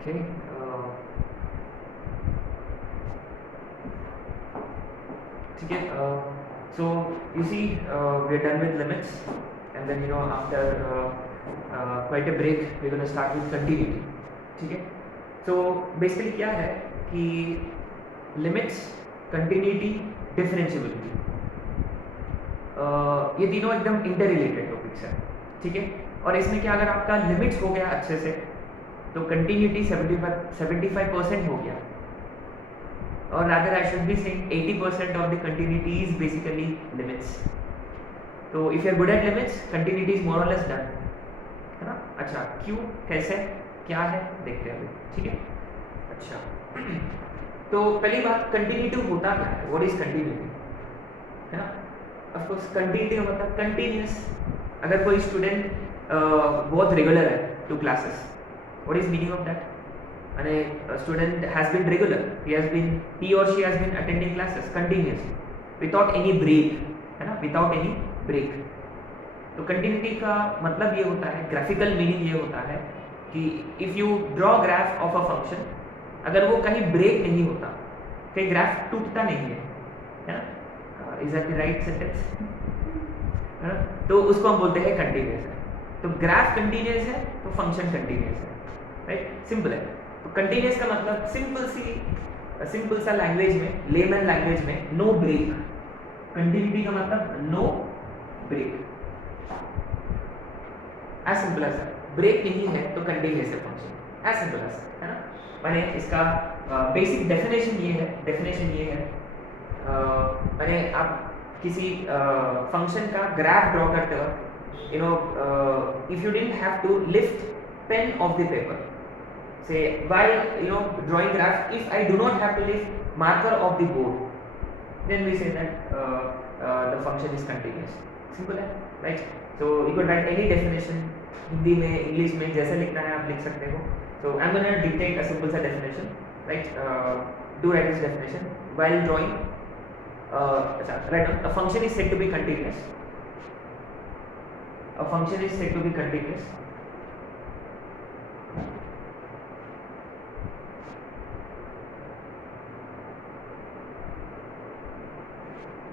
Okay. ठीक है. So you see, we're done with limits, and then after quite a break we're going to start with continuity. ठीक है. So basically क्या है कि limits, continuity, differentiability, ये तीनों एकदम इंटर रिलेटेड टॉपिक्स हैं. ठीक है. और इसमें क्या, अगर आपका लिमिट्स हो गया अच्छे से तो कंटिन्यूटी 75% हो गया, और rather I should be saying 80% of the continuity is basically limits. तो if you are good at limits, continuity is more or less done, है ना. अच्छा, क्यों, कैसे, क्या है, देखते हैं अभी. ठीक है. अच्छा, तो पहली बात, कंटिन्यूटी होता क्या है, व्हाट इज कंटिन्यूटी, है ना. ऑफ कोर्स कंटिन्यूटी का मतलब कंटिन्यूस. अगर कोई स्टूडेंट बहुत रेगुलर है to classes, what is meaning of that. And a student has been regular, he or she has been attending classes continuously without any break, है ना, without any break. तो continuity का मतलब ये होता है, ग्राफिकल मीनिंग ये होता है कि if you draw graph of a function, अगर वो कहीं ब्रेक नहीं होता, कहीं ग्राफ टूटता नहीं है ना. Is that the right sentence, है ना. तो उसको हम बोलते हैं कंटिन्यूस है. तो ग्राफ कंटिन्यूस है तो फंक्शन कंटिन्यूस है, राइट. सिंपल है. तो कंटिन्यूस का मतलब सिंपल सा लैंग्वेज में, लेमन लैंग्वेज में, नो ब्रेक. कंटिन्यूटी का मतलब no break, as simple as that. Break नहीं है तो कंटिन्यूस है फंक्शन, एज सिंपल एज, है ना. मैंने इसका बेसिक डेफिनेशन ये है, मैंने आप किसी फंक्शन का ग्राफ ड्रॉ करते वक्त, if you didn't have to lift pen off the paper, say while drawing graph, if I do not have to lift marker of the board, then we say that the function is continuous. Simple है, right. So you could write any definition, Hindi में, English में, जैसे लिखना है आप लिख सकते हो. So I'm going to dictate a simple सा definition, right. Do write this definition while drawing. Right now, a function is said to be continuous. A function is said to be continuous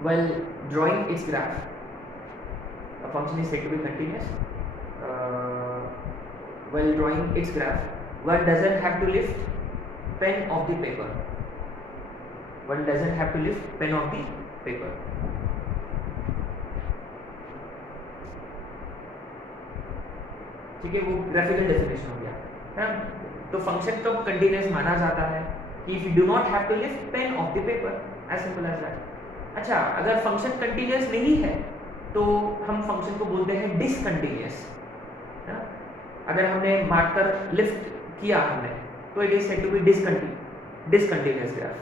while drawing its graph. A function is said to be continuous while drawing its graph. One doesn't have to lift pen of the paper. One doesn't have to lift pen of the paper. ठीक है, वो graphical definition हो गया, है ना. तो function को continuous माना जाता है कि if you do not have to lift pen off the paper, as simple as that. अच्छा, अगर फंक्शन कंटिन्यूस नहीं है तो हम फंक्शन को बोलते हैं डिसकंटिन्यूस, है ना. अगर हमने मार्कर लिफ्ट किया हमने, तो it is said to be discontinuous graph.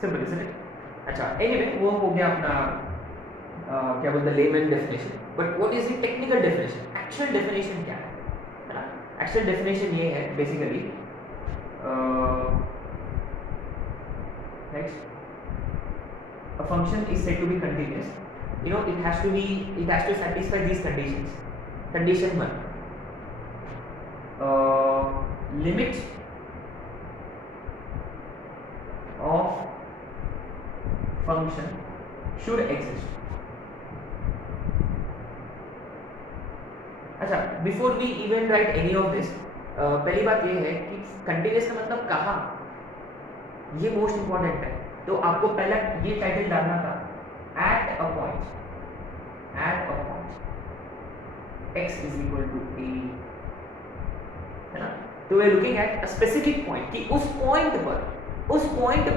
Simple, isn't it. अच्छा, एनीवे, वो हो गया अपना क्या बोलते हैं, layman definition. But what is the technical definition, actual definition क्या है ना. एक्चुअल डेफिनेशन ये है basically, next, a function is said to be continuous, it has to satisfy these conditions. Condition 1, limit of function should exist. अच्छा, before we even write any of this, पहली बात ये है कि continuous का मतलब कहाँ, ये मोस्ट इंपॉर्टेंट है. तो आपको पहला ये टाइटल डालना था, at a point x is equal to a, है ना. तो we are looking at a specific point कि उस पॉइंट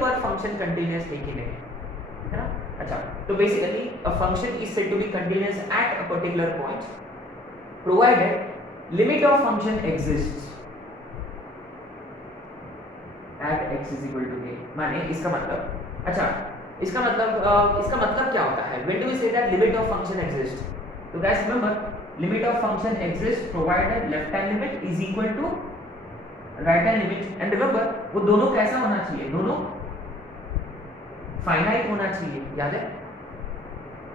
पर फंक्शन कंटिन्यूअस है कि नहीं, है ना. अच्छा, तो basically a function is said to be continuous at a particular point provided limit of function exists at x is equal to a. माने इसका मतलब, अच्छा, इसका मतलब क्या होता है, when do we say that limit of function exists. तो guys remember, limit of function exists provided left hand limit is equal to right hand limit. and remember, वो दोनों कैसा होना चाहिए, दोनों फाइनाइट होना चाहिए, याद है.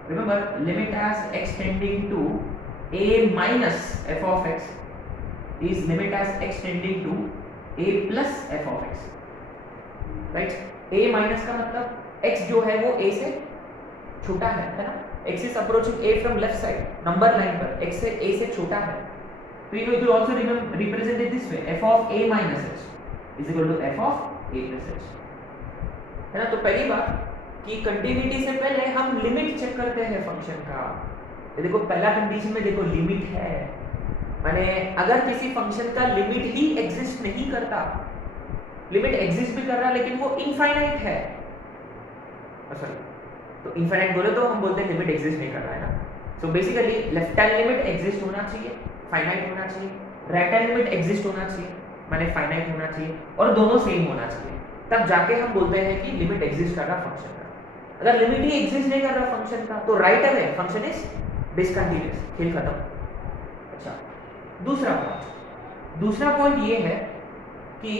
remember, limit as x tending to a minus f of x is limit as x tending to a plus F of x, right. a minus का मतलब x जो है वो a से छोटा है ना, x is approaching a from left side, number line पर x से a से छोटा है, तो you will also represent it this way, f of a minus h is equal to f of a plus h, है ना। तो पहली बात कि कंटिन्यूटी से पहले हम लिमिट चेक करते हैं फंक्शन का। ये देखो पहला कंडीशन में देखो लिमिट है, माने अगर किसी फंक्शन का लिमिट ही एग्जिस्ट नहीं करता, लिमिट एग्जिस्ट भी कर रहा लेकिन वो इनफाइनाइट है, सॉरी तो इनफाइनाइट बोले तो हम बोलते हैं लिमिट एग्जिस्ट नहीं कर रहा है ना। So basically left hand limit exist होना चाहिए, फाइनाइट होना चाहिए, राइट हैंड लिमिट एग्जिस्ट होना चाहिए माने फाइनाइट होना चाहिए, और दोनों सेम होना चाहिए, तब जाके हम बोलते हैं कि लिमिट एग्जिस्ट कर रहा फंक्शन का। अगर लिमिट ही एग्जिस्ट नहीं कर रहा फंक्शन का तो right away function is discontinuous, खेल खत्म। अच्छा, दूसरा पॉइंट ये है कि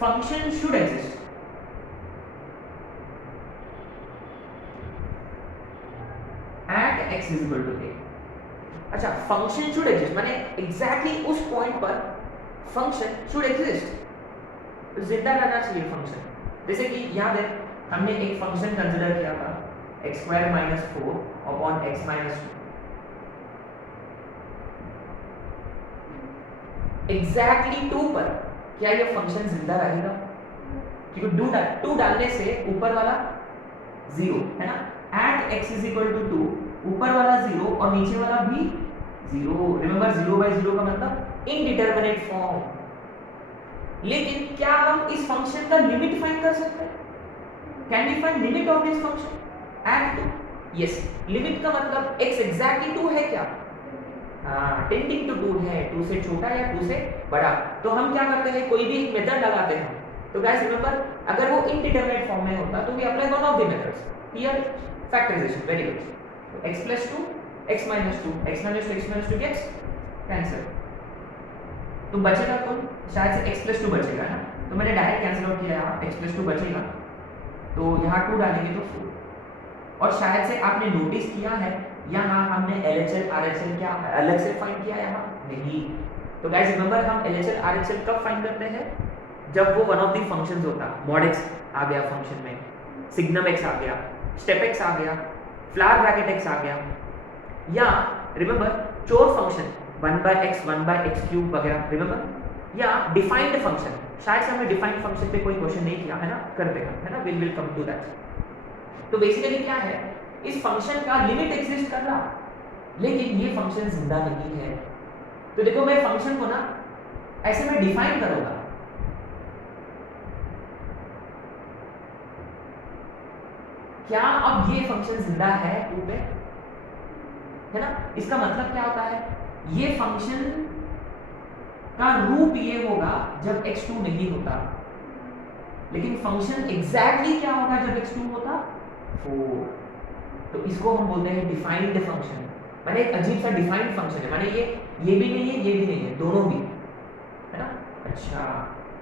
function should exist, at x is equal to a। अच्छा, फंक्शन शुड एग्जिस्ट माने एग्जैक्टली उस पॉइंट पर फंक्शन शुड एग्जिस्ट, जिंदा रहना चाहिए फंक्शन। जैसे कि याद है हमने एक फंक्शन कंसीडर किया था x square minus 4 upon x minus 2, exactly 2 पर क्या ये फंक्शन जिंदा रहेगा? क्योंकि 2 डालने से ऊपर वाला 0 है ना, at x is equal to 2 ऊपर वाला 0 और नीचे वाला भी 0। रिमेंबर 0 बाय 0 का मतलब इनडिटरमिनेट फॉर्म। लेकिन क्या हम इस फंक्शन का लिमिट फाइंड कर सकते हैं? Can we find limit of this function at 2? Yes, limit का मतलब x एग्जैक्टली 2 है क्या? टेंडिंग टू 2 है, 2 से छोटा या 2 से बड़ा। तो हम क्या करते हैं, कोई भी एक मेथड लगाते हैं। तो गाइस रिमेंबर, अगर वो इनडिटरमिनेट फॉर्म में होता तो we apply one of the methods here, factorization. Very good. तो x plus 2 x minus 2 x minus 2 x minus 2 gets cancel, तो बचेगा कौन? शायद से x plus 2 बचेगा ना, तो मैंने डायरेक्ट कैंसिल आउट किया, यहाँ x plus 2 बचेगा, तो यहाँ 2 डालेंगे तो 4। और शायद से आपने नोटिस किया है यहाँ हमने LHL RHL क्या अलग से फाइंड किया, यहाँ नहीं। तो गाइस रिमेंबर, हम LHL RHL कब फाइंड करते हैं? जब वो वन ऑफ द फंक्शंस होता, mod x आ गया फंक्शन में, सिग्नम x आ गया, स्टेप x आ गया, फ्लावर ब्रैकेट x आ गया, या रिमेंबर चोर फंक्शन 1/x 1/x क्यूब वगैरह, रिमेंबर, या डिफाइंड फंक्शन। शायद से हमने डिफाइंड फंक्शन पे कोई क्वेश्चन नहीं किया है ना, कर देगा है ना, विल कम टू दैट। तो बेसिकली क्या है, इस फंक्शन का लिमिट एग्जिस्ट कर रहा लेकिन ये फंक्शन जिंदा नहीं है। तो देखो मैं फंक्शन को ना ऐसे में डिफाइन करूंगा, क्या अब ये फंक्शन जिंदा है 2 पे, है ना। इसका मतलब क्या होता है, ये फंक्शन का रूप ये होगा जब x2 नहीं होता, लेकिन फंक्शन एग्जैक्टली क्या होगा जब x2 होता 4। तो इसको हम बोलते हैं डिफाइंड फंक्शन, माने एक अजीब सा डिफाइंड फंक्शन है, माने ये भी नहीं है ये भी नहीं है, दोनों भी है ना। अच्छा,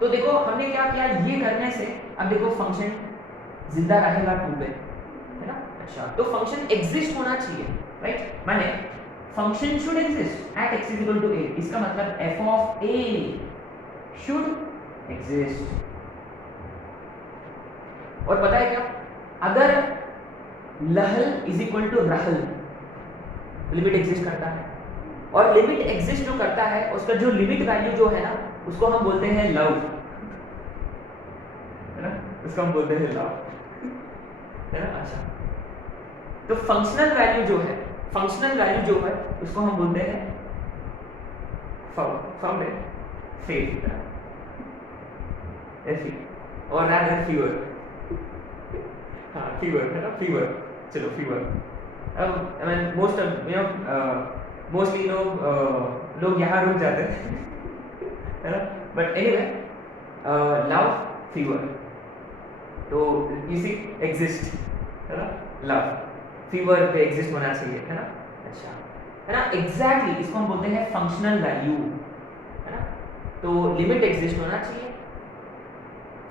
तो देखो हमने क्या किया, ये करने से अब देखो फंक्शन जिंदा रहेगा 2 पे, है ना। अच्छा, तो फंक्शन एग्जिस्ट होना चाहिए, राइट, माने function should exist at x is equal to a। इसका मतलब f of a should exist. और पता है क्या, अगर लहल इज इक्वल टू रहल, लिमिट एग्जिस्ट करता है, और लिमिट एग्जिस्ट जो करता है उसका जो लिमिट वैल्यू जो है ना, उसको हम बोलते हैं लव, है ना, उसको हम बोलते हैं लव, है ना। अच्छा, तो फंक्शनल वैल्यू जो है उसको हम बोलते हैं फेव और रादर फीवर। हाँ, फीवर है ना, फीवर, चलो फीवर। अब आई मीन मोस्टली लोग यहाँ रुक जाते हैं है ना, बट एनीवे लव फीवर, तो इसी एग्जिस्ट है ना, लव फीवर पे एग्जिस्ट होना चाहिए, है ना। अच्छा, है ना, एग्जैक्टली इसको हम बोलते हैं फंक्शनल वैल्यू, है ना। तो लिमिट एग्जिस्ट होना चाहिए,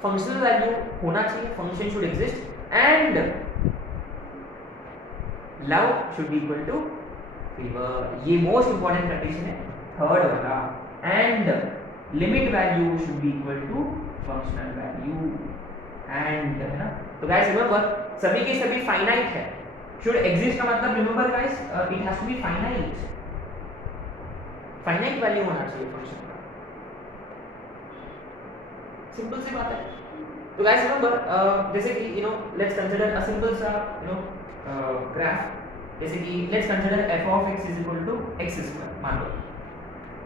फंक्शनल वैल्यू होना चाहिए, function should exist and love should be equal to fever. ये मोस्ट इंपॉर्टेंट कंडीशन है, थर्ड वाला, and limit value should be equal to functional value and, है ना। तो गाइस रिमेंबर सभी के सभी फाइनाइट है। शुड एग्जिस्ट का मतलब remember guys it has to be finite, finite value होना चाहिए फंक्शन का, सिंपल सी बात है। तो गाइस रिमेंबर जैसे कि you know let's consider a simple सा यू नो ग्राफ, जैसे कि let's consider f of x is equal to x square. मान लो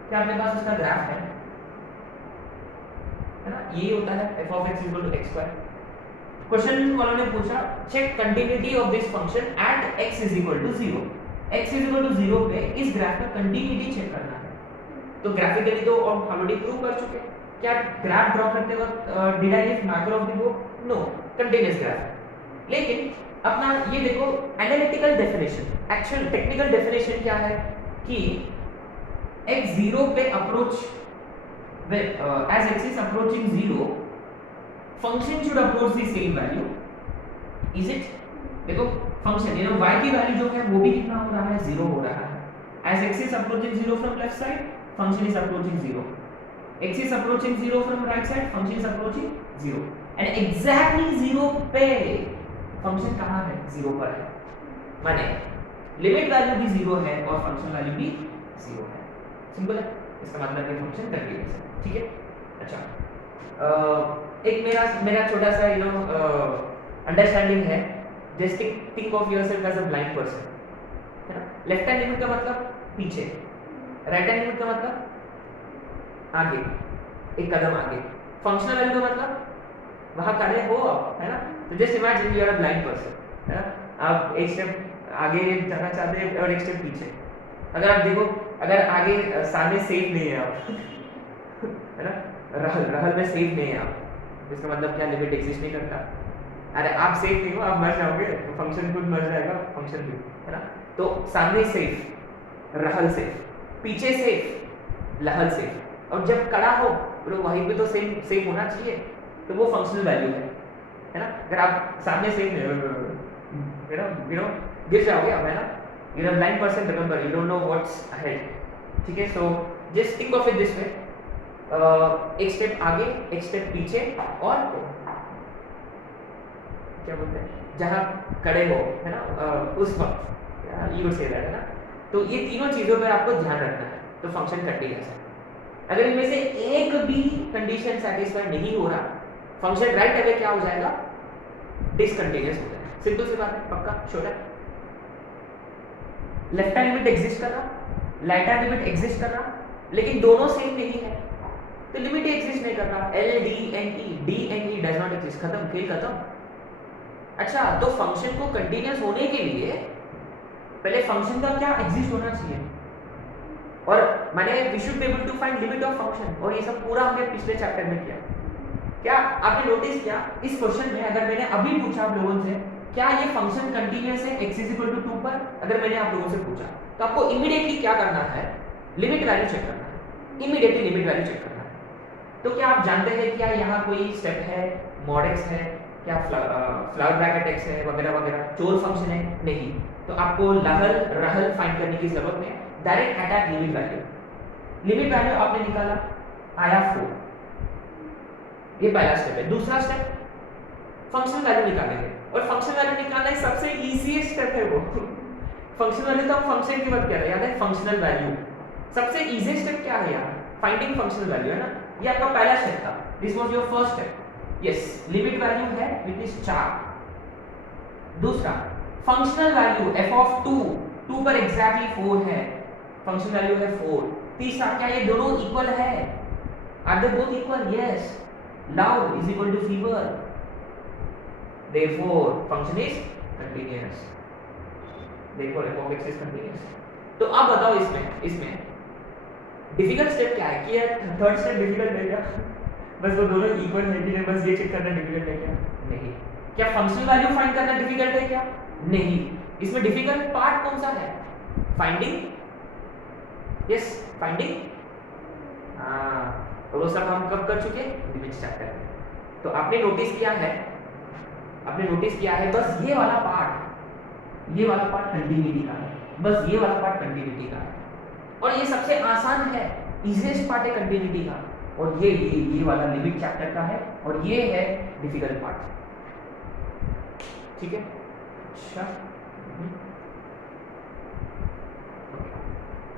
क्या अपने पास उसका ग्राफ है ना, ये होता है f of x is equal to x square. Question वालों ने पूछा check continuity of this function at x is equal to 0। x is equal to 0 पे इस ग्राफ का कंटिन्यूटी चेक करना है। तो ग्राफिकली तो ऑलरेडी प्रूव कर चुके, क्या ग्राफ ड्रॉ करते वक्त did I use marker of the book? No, continuous graph. लेकिन अपना ये देखो analytical definition, actual technical definition क्या है कि x 0 पे approach as x is approaching 0 function should approach the same value, is it? देखो फंक्शन यू नो y की वैल्यू जो है वो भी कितना हो रहा है, 0 हो रहा है। as x is approaching 0 from left side function is approaching 0, x is approaching 0 from right side function is approaching 0 and exactly 0 पे फंक्शन कहाँ है, 0 पर है। माने लिमिट वैल्यू भी 0 है और फंक्शन वैल्यू भी 0 है। सिंपल है, इसका मतलब है फंक्शन कंटीन्यूअस है। ठीक है, अच्छा एक मेरा छोटा सा यू नो अंडरस्टैंडिंग है, just think of yourself as a blind person, है ना। लेफ्ट हैंड लिमिट का मतलब पीछे, राइट हैंड लिमिट का मतलब आगे, एक कदम आगे। फंक्शनल वैल्यू का मतलब वहां खड़े हो आप, है ना। तो just imagine you are a blind person, है ना। आप एक स्टेप आगे जाना चाहते हैं और एक स्टेप पीछे। अगर आप देखो, अगर आगे सामने सेफ नहीं है आप है ना, रहल में सेफ नहीं है आप, इसका मतलब क्या, लिमिट एग्जिस्ट नहीं करता। अरे आप सेफ नहीं हो, आप मर जाओगे तो फंक्शन खुद मर जाएगा, फंक्शन भी, है ना। तो सामने सेफ, रहल सेफ, पीछे सेफ, लहल सेफ, और जब खड़ा हो तो वहीं पे तो सेम सेफ होना चाहिए, तो वो फंक्शनल वैल्यू है ना। अगर आप सामने सेफ नहीं यू नो गिर जाओगे आप, है ना। You are blind person, remember you don't know what's ahead. ठीक है, so just think of it this way, एक स्टेप आगे, एक स्टेप पीछे, और क्या बोलते हैं जहां खड़े हो, है ना, उस वक्त यू से है ना। तो ये तीनों चीजों पर आपको ध्यान रखना है, तो फंक्शन कंटीन्यूअस है। अगर इनमें से एक भी कंडीशन सेटिस्फाई नहीं हो रहा, फंक्शन राइट अवे क्या हो जाएगा, डिसकंटीन्यूअस हो जाएगा। सिंपल सी बात है, पक्का श्योर है। लेफ्ट हैंड लिमिट एग्जिस्ट कर रहा, राइट हैंड लिमिट एग्जिस्ट कर रहा, लेकिन दोनों सेम नहीं है, तो लिमिट एग्जिस्ट नहीं कर रहा। L D N E does not exist, खत्म, खेल खत्म। अच्छा, तो फंक्शन को कंटीन्यूअस होने के लिए पहले फंक्शन का क्या एग्जिस्ट होना चाहिए, और माने we should be able to find limit of function, और ये सब पूरा हमने पिछले चैप्टर में किया। क्या आपने नोटिस किया इस क्वेश्चन में, अगर मैंने अभी पूछा आप लोगों से क्या ये फंक्शन कंटीन्यूअस है x इज इक्वल टू 2 पर, अगर मैंने आप लोगों से पूछा तो आपको इमीडिएटली क्या करना है, लिमिट वैल्यू चेक करना है, इमीडिएटली लिमिट वैल्यू चेक करना है। तो क्या आप जानते हैं क्या यहाँ कोई स्टेप है, मॉड x है, क्या फ्लावर ब्रैकेट x है, वगैरह वगैरह, चोर फंक्शन है, नहीं। तो आपको लहल रहल फाइंड करने की जरूरत नहीं है, direct attack limit value. Limit value आपने निकाला, आया 4, ये पहला स्टेप है। दूसरा स्टेप फंक्शन वैल्यू निकालेंगे, और फंक्शन वैल्यू निकालना सबसे इजीएस्ट स्टेप है वो। फंक्शन वैल्यू तो हम फंक्शन की बात कर रहे हैं, याद है, फंक्शनल वैल्यू सबसे इजीएस्ट स्टेप क्या है यार, फाइंडिंग फंक्शनल वैल्यू, है ना। ये आपका पहला स्टेप था, this was your first step. Yes, limit value है विच इज 4। दूसरा फंक्शनल वैल्यू f ऑफ 2 पर एग्जैक्टली 4 है, फंक्शन वैल्यू है 4। तीसरा, क्या ये दोनों इक्वल है, are they both equal, yes, loud is equal to fever, therefore function is continuous, therefore f of x is continuous। तो अब बताओ इसमें डिफिकल्ट स्टेप क्या है, कि यार थर्ड स्टेप डिफिकल्ट है क्या बस वो दोनों इक्वल है कि बस ये चेक करना डिफिकल्ट है क्या, नहीं। क्या फंक्शनल वैल्यू फाइंड करना डिफिकल्ट है क्या, नहीं। इसमें डिफिकल्ट पार्ट कौन सा है, फाइंडिंग, यस, फाइंडिंग। तो वो सब हम कब कर चुके, लिमिट चैप्टर में। तो आपने नोटिस किया है बस ये वाला पार्ट कंटिन्यूटी का है, बस ये वाला पार्ट कंटिन्यूटी का है, और ये सबसे आसान है, इजीएस्ट पार्ट है कंटिन्यूटी का। और ये वाला लिमिट चैप्टर का है और ये है डिफिकल्ट पार्ट, ठीक है। अच्छा,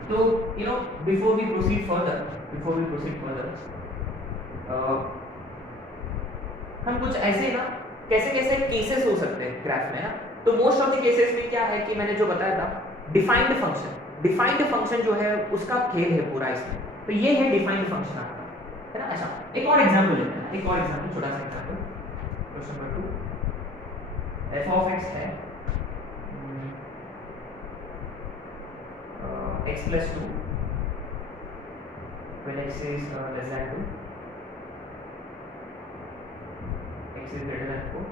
तो बिफोर वी प्रोसीड फर्दर हम कुछ ऐसे ना कैसे कैसे केसेस हो सकते हैं ग्राफ में ना। तो मोस्ट ऑफ द केसेस में क्या है कि मैंने जो बताया था डिफाइंड फंक्शन जो है उसका खेल है पूरा इसमें। तो ये है डिफाइंड फंक्शन आपका, है ना। अच्छा, एक और एग्जांपल लेते हैं, छोटा सा example. Question number 2, f of x है x plus 2 when x is less than 2, x is greater than 4।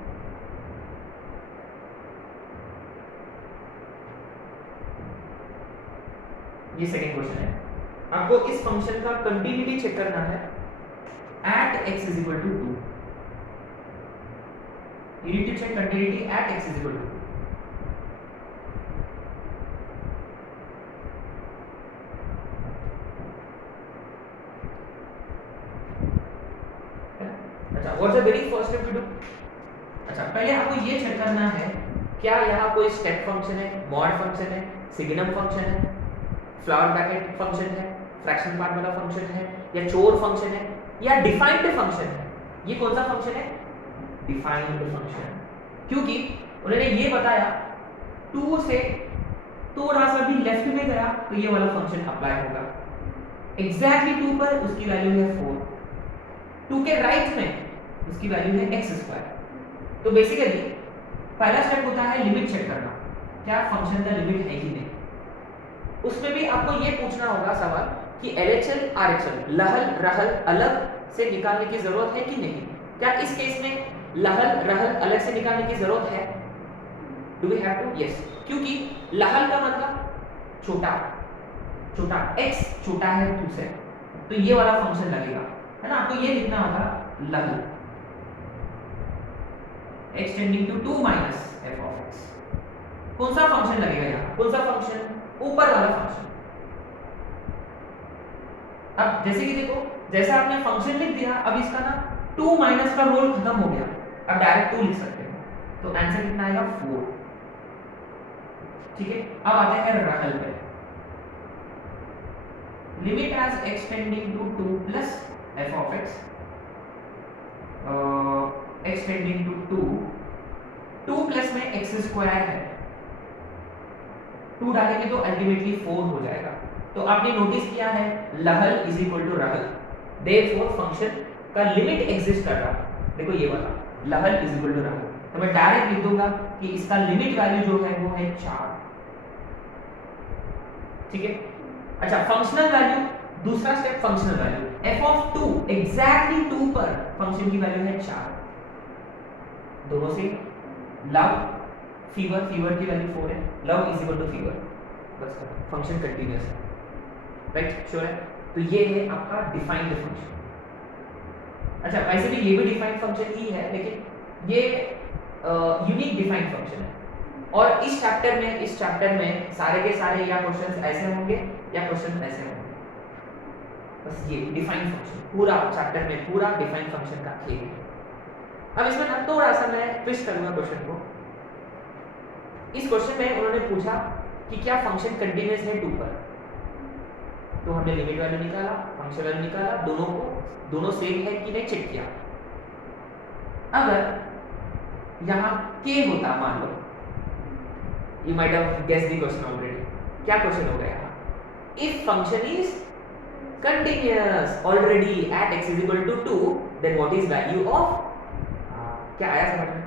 ये सेकंड क्वेश्चन है। आपको इस फंक्शन का कंटिन्यूटी चेक करना है at x is equal to 2। You need to check continuity at x is equal to 2। अच्छा, what's the very first step to do? अच्छा, पहले आपको ये चेक करना है क्या यहाँ कोई स्टेप फंक्शन है, मॉड फंक्शन है, सिग्नम फंक्शन है, फ्लावर ब्रैकेट फंक्शन है, फ्रैक्शन पार्ट वाला फंक्शन है, या चोर फंक्शन है, या डिफाइंड फंक्शन है। ये कौन सा फंक्शन है? Defined function. क्योंकि उन्होंने ये बताया 2 से थोड़ा सा भी लेफ्ट में गया तो ये वाला फंक्शन अप्लाई होगा। एग्जैक्टली 2 पर उसकी वैल्यू है 4, 2 के राइट में उसकी वैल्यू है x²। तो बेसिकली पहला स्टेप होता है लिमिट चेक करना, क्या फंक्शन का लिमिट है कि नहीं। उसमें भी आपको ये पूछना होगा सवाल कि LHL RHL लहल रहल अलग से निकालने की जरूरत है कि नहीं। क्या इस केस में लहल रहल अलग से निकालने की जरूरत है? Do we have to? Yes, क्योंकि लहल का मतलब छोटा x छोटा है 2 से, तो ये वाला फंक्शन लगेगा, है ना। आपको ये लिखना होगा लहल x tending to 2 minus f of x। कौन सा फंक्शन लगेगा यहाँ? कौन सा फंक्शन? ऊपर वाला फंक्शन। अब जैसे कि देखो, जैसे आपने फंक्शन लिख दिया, अब इसका ना 2 माइनस का रोल खत्म हो गया, अब डायरेक्ट 2 लिख सकते हो, तो आंसर कितना आएगा? 4। ठीक है, अब आते हैं रहल पे। Limit as x tending to 2 plus f of x, x tending to 2 plus में x² है, 2 डालेंगे तो अल्टीमेटली 4 हो जाएगा। तो आपने नोटिस किया है लहल इज इक्वल टू रहल, देयरफॉर फंक्शन का लिमिट एग्जिस्ट कर रहा है। देखो ये वाला लहल इज इक्वल टू रहल, तो मैं डायरेक्ट लिख दूंगा कि इसका लिमिट वैल्यू जो है वो है 4। ठीक है। अच्छा, फंक्शनल वैल्यू, दूसरा step functional value f of 2 exactly 2 पर फंक्शन की वैल्यू है 4। दोनों से लव फीवर की वैल्यू 4 है, love is equal to fever, बस फंक्शन कंटीन्यूअस है, राइट, श्योर है। तो ये है आपका डिफाइंड फंक्शन। अच्छा, वैसे भी ये भी डिफाइंड फंक्शन ही है, लेकिन ये यूनिक डिफाइंड फंक्शन है। और इस चैप्टर में सारे के सारे या क्वेश्चंस ऐसे होंगे या क्वेश्चन ऐसे होंगे। बस ये डिफाइंड फंक्शन पूरा चैप्टर में पूरा डिफाइंड फंक्शन का खेल है। अब इसमें ना थोड़ा सा मैं ट्विस्ट करूंगा क्वेश्चन को। इस क्वेश्चन में उन्होंने पूछा कि क्या फंक्शन कंटीन्यूअस है 2 पर, तो हमने लिमिट वैल्यू निकाला, फंक्शन वैल्यू निकाला, दोनों सेम है कि नहीं चेक किया। अगर यहाँ k होता, मान लो, you might have guessed the question already, क्या क्वेश्चन हो गया? if function is continuous already at x is equal to 2, then what is value of, क्या आया समझ में?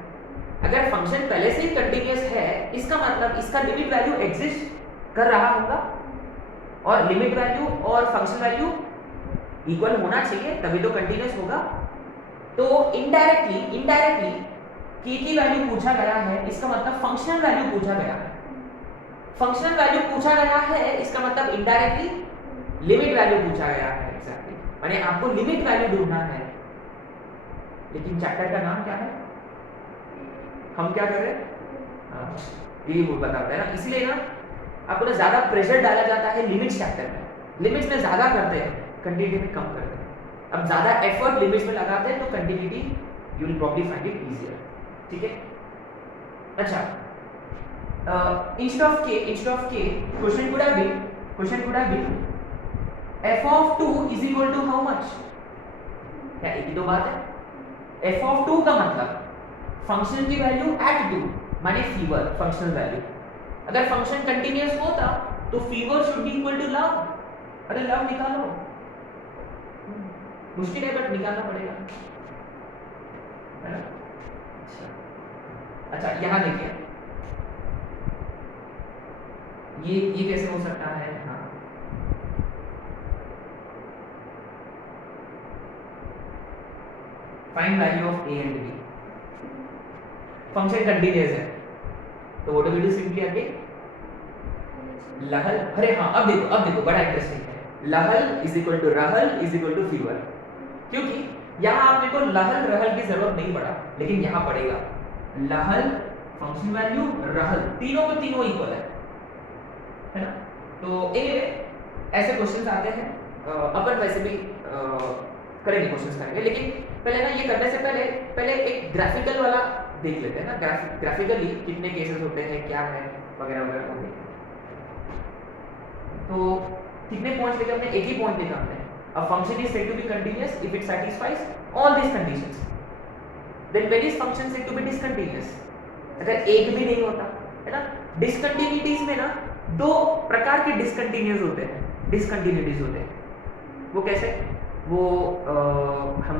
अगर फंक्शन पहले से ही कंटीन्यूअस है, इसका मतलब इसका लिमिट वैल्यू एग्जिस्ट कर रहा होगा, और लिमिट वैल्यू और फंक्शन वैल्यू इक्वल होना चाहिए तभी तो कंटीन्यूअस होगा। तो इनडायरेक्टली की वैल्यू पूछा गया है, इसका मतलब फंक्शनल वैल्यू पूछा गया है। फंक्शनल वैल्यू पूछा गया है, इसका मतलब इनडायरेक्टली लिमिट वैल्यू पूछा गया है। एग्जैक्टली, माने आपको लिमिट वैल्यू ढूंढना है। लेकिन चैप्टर का नाम क्या है? हम क्या कर रहे हैं? ये वो बताते हैं ना, इसलिए ना आपको ना ज्यादा प्रेशर डाला जाता है लिमिट्स चैप्टर में। लिमिट्स में ज्यादा करते हैं, कंटिन्यूटी में कम करते हैं। अब ज़्यादा एफर्ट लिमिट्स में लगाते हैं तो continuity you will probably find it easier, ठीक है। अच्छा, instead of k question could have been f of 2 is equal to how much? क्या एक ही तो बात है। f of 2 का मतलब फंक्शन की वैल्यू एट 2 माने फीवर फंक्शनल वैल्यू। अगर फंक्शन कंटिन्यूअस होता तो fever should be equal to love. अरे लव निकालो, मुश्किल है बट निकालना पड़ेगा, है ना। अच्छा यहाँ देखिए ये कैसे हो सकता है। हाँ, find value of a and b। Function continuous है तो what will do simply again लहल। अरे हाँ, अब देखो बड़ा इंटरेस्टिंग है। लहल इज इक्वल टू रहल इज इक्वल टू फीवर, क्योंकि यहाँ आपने को लहल रहल की जरूरत नहीं पड़ा, लेकिन यहाँ पड़ेगा। लहल फंक्शन वैल्यू, रहल तीनों को तीनों इक्वल है ना। तो ऐसे क्वेश्चंस आते हैं। अपन वैसे भी करेंगे, क्वेश्चंस करेंगे, लेकिन पहले ना ये करने से पहले एक ग्राफिकल वाला देख लेते हैं ना। ग्राफिकली कितने केसेस होते हैं, क्या है वगैरह वगैरह को देखें। तो कितने पॉइंट्स लेके हमने एक ही पॉइंट लिखा हमने। A function is said to be continuous if it satisfies all this conditions. Then when is function said to be discontinuous? अगर एक भी नहीं होता, है ना। डिसकंटिन्यूटीज में ना दो प्रकार के डिसकंटीन्यूअस होते हैं, डिसकंटिन्यूटीज होते हैं। वो कैसे? वो हम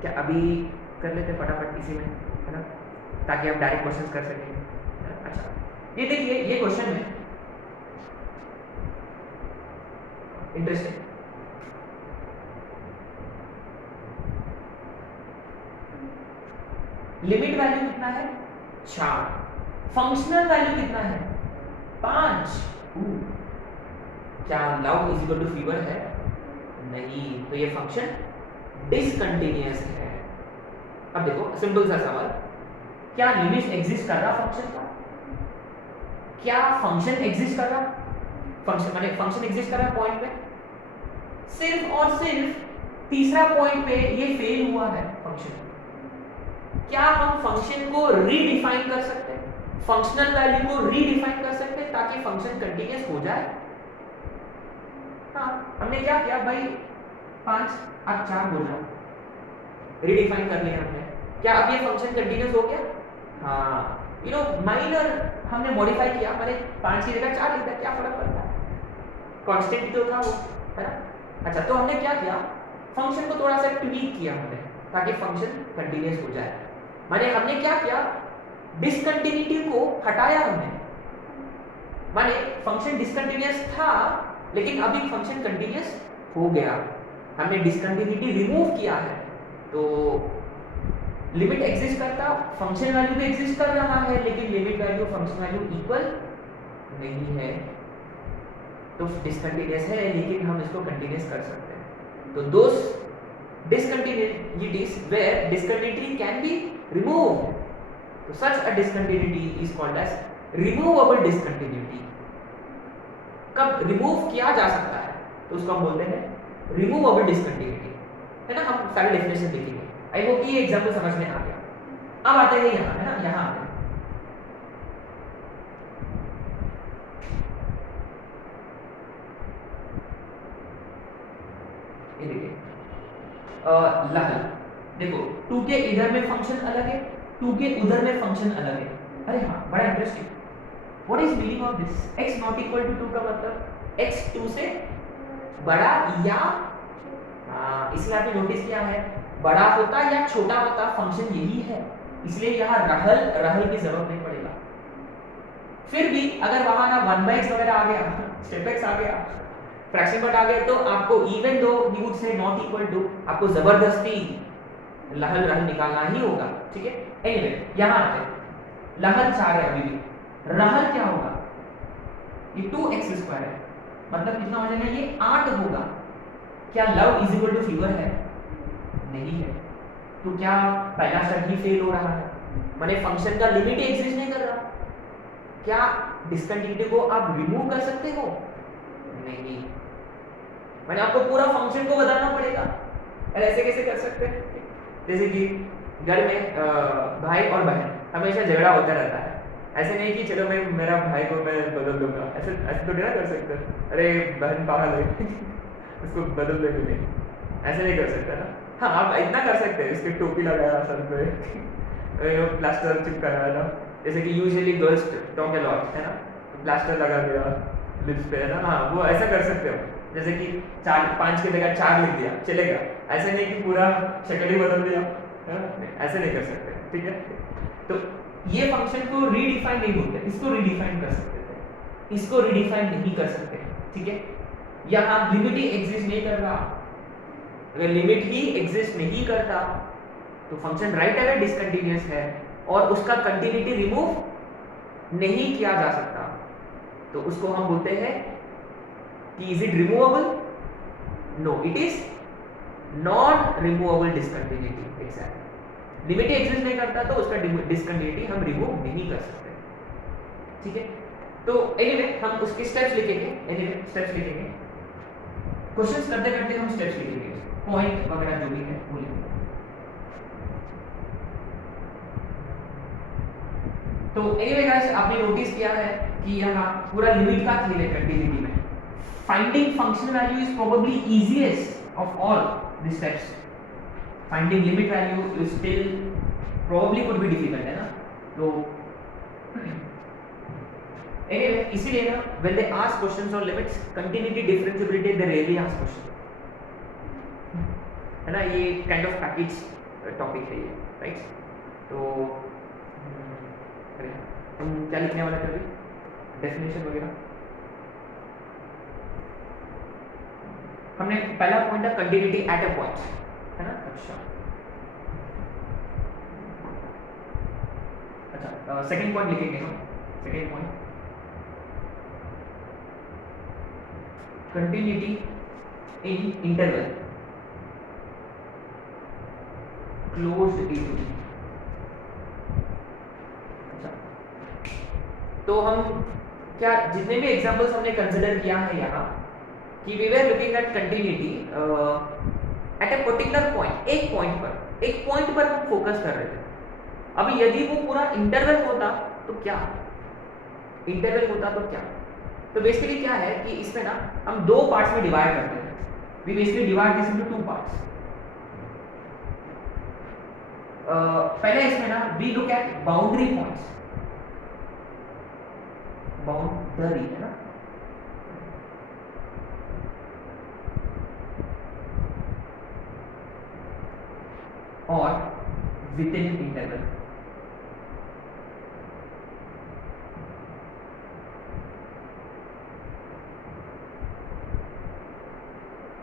क्या अभी कर लेते हैं फटाफट इसी में, है ना, ताकि आप डायरेक्ट क्वेश्चंस कर सकें। अच्छा ये देखिए, ये क्वेश्चन में इंटरेस्टिंग, लिमिट वैल्यू कितना है? 4। फंक्शनल वैल्यू कितना है? 5। क्या love is equal to fever है? नहीं, तो ये फंक्शन डिसकंटीन्यूअस है। अब देखो सिंपल सा सवाल, क्या लिमिट एग्जिस्ट कर रहा फंक्शन का? क्या फंक्शन एग्जिस्ट कर रहा? फंक्शन एग्जिस्ट कर रहा पॉइंट पे? सिर्फ और सिर्फ तीसरा पॉइंट पे ये फेल हुआ है फंक्शन। क्या हम फंक्शन को रीडिफाइन कर सकते हैं, फंक्शनल वैल्यू को रीडिफाइन कर सकते हैं ताकि फंक्शन कंटीन्यूअस हो जाए? हाँ, हमने क्या किया भाई, 5 अब 4 बोला, रीडिफाइन कर लिया हमने। क्या अब ये फंक्शन कंटीन्यूअस हो गया? हाँ, माइनर हमने मॉडिफाई किया, मैंने 5 की जगह 4 लिख दिया, क्या फर्क पड़ता है, कांस्टेंट तो था वो, है ना। अच्छा, तो हमने क्या किया, फंक्शन को थोड़ा सा ट्वीक किया हमने ताकि फंक्शन कंटीन्यूअस हो जाए। माने हमने क्या किया, डिसकंटिन्यूटी को हटाया हमने। माने फंक्शन डिसकंटिन्यूअस था लेकिन अभी फंक्शन कंटीन्यूअस हो गया, हमने डिसकंटिन्यूटी रिमूव किया है। तो लिमिट एग्जिस्ट करता, फंक्शन वैल्यू भी एग्जिस्ट कर रहा है, लेकिन limit value function value equal नहीं है, तो डिसकंटिन्यूअस है, लेकिन हम इसको कंटीन्यूअस कर सकते हैं। तो दोस discontinuities where discontinuity can be removed, so such a discontinuity is called as removable discontinuity। कब रिमूव किया जा सकता है तो उसको हम बोलते हैं रिमूवेबल डिसकंटिन्यूटी, है ना। हम सारे डेफिनेशन देखेंगे। आई होप ये एग्जांपल समझ में आ गया। अब आते हैं यहाँ, है ना, यहाँ आते हैं। ये देखिए लहल, देखो 2 के इधर में फंक्शन अलग है, 2 के उधर में फंक्शन अलग है। अरे हाँ, बड़ा interesting. What is meaning of this? x not equal to 2 का मतलब x 2 से बड़ा या इसलिए आपने नोटिस किया है, बड़ा होता या छोटा होता फंक्शन यही है, इसलिए यहाँ रहल की जरूरत नहीं पड़ेगा। फिर भी अगर वहां ना 1/x वगैरह आ गया, स्टेप x आ गया, फ्रैक्शन पार्ट आ गया, तो आपको even though he would say not equal to, आपको जबरदस्ती रहल निकालना ही होगा, ठीक है। एनीवे यहाँ आते हैं, लहल 4 है अभी भी, रहल क्या होगा, ये 2x² है, मतलब कितना हो जाएगा, ये 8 होगा। क्या love is equal to fever है? नहीं है, तो क्या पहला शर्त ही फेल हो रहा है, माने फंक्शन का लिमिट एग्जिस्ट नहीं कर रहा। क्या डिसकंटिन्यूटी को आप रिमूव कर सकते हो? नहीं, मैंने आपको पूरा फंक्शन को बदलना पड़ेगा। और ऐसे कैसे कर सकते हैं? जैसे कि घर में भाई और बहन हमेशा झगड़ा होता रहता है। ऐसे नहीं कि चलो मैं मेरा भाई को मैं बदल दूंगा, ऐसे ऐसे तो नहीं कर सकते। अरे बहन पागल है उसको बदल देंगे नहीं, ऐसे नहीं कर सकते ना। हाँ आप इतना कर सकते हैं, इसकी टोपी लगाया सर पे प्लास्टर चिपकाया ना, जैसे कि usually girls talk a lot है ना, तो प्लास्टर लगा दिया लिप्स पे है ना, हाँ वो ऐसा कर सकते हो। जैसे कि 5 की जगह 4 लिख दिया चलेगा, ऐसे नहीं कि पूरा शक्ल ही बदल दिया है ना, ऐसे नहीं कर सकते, ठीक है। तो ये फंक्शन को रीडिफाइन नहीं बोलते, इसको रीडिफाइन कर सकते थे, इसको रीडिफाइन नहीं कर सकते, ठीक है। यहाँ लिमिट ही एग्जिस्ट नहीं कर रहा, अगर लिमिट ही एग्जिस्ट नहीं करता तो फंक्शन राइट अवे डिसकंटिन्यूअस है और उसका कंटिन्यूटी रिमूव नहीं किया जा सकता, तो उसको हम बोलते हैं कि is it removable? No, it is non removable discontinuity. Exactly, limit exist नहीं करता तो उसका डिसकंटिन्यूटी हम रिमूव नहीं कर सकते, ठीक है। तो एनीवे हम उसके स्टेप्स लिखेंगे, एनीवे स्टेप्स लिखेंगे, क्वेश्चंस करते करते हम स्टेप्स लिखेंगे, पॉइंट वगैरह जो भी है वो लिखेंगे। तो एनीवे गाइस आपने नोटिस किया है कि यहाँ पूरा लिमिट का खेल है कंटिन्यूटी में। Finding function value is probably easiest of all the steps. Finding limit value is still probably could be difficult, है ना। तो एनीवे इसीलिए ना when they ask questions on limits, continuity, differentiability, they rarely ask question, है ना। ये kind of package topic है ये, राइट। तो हम क्या लिखने वाले थे अभी, डेफिनेशन वगैरह। हमने पहला पॉइंट था कंटिन्यूटी एट अ पॉइंट, है ना। अच्छा सेकंड पॉइंट लिखेंगे हम, second point continuity in interval closed interval. तो हम क्या जितने भी एग्जांपल्स हमने कंसीडर किया है यहाँ कि we were looking at continuity at a particular point, एक पॉइंट पर हम फोकस कर रहे थे। अभी यदि वो पूरा इंटरवल होता तो क्या, इंटरवल होता तो क्या, तो बेसिकली क्या है कि इसमें ना हम दो पार्ट्स में डिवाइड करते हैं। We basically divide this into 2 parts. पहले इसमें ना we look at boundary points, boundary है ना, और विद इन इंटरवल।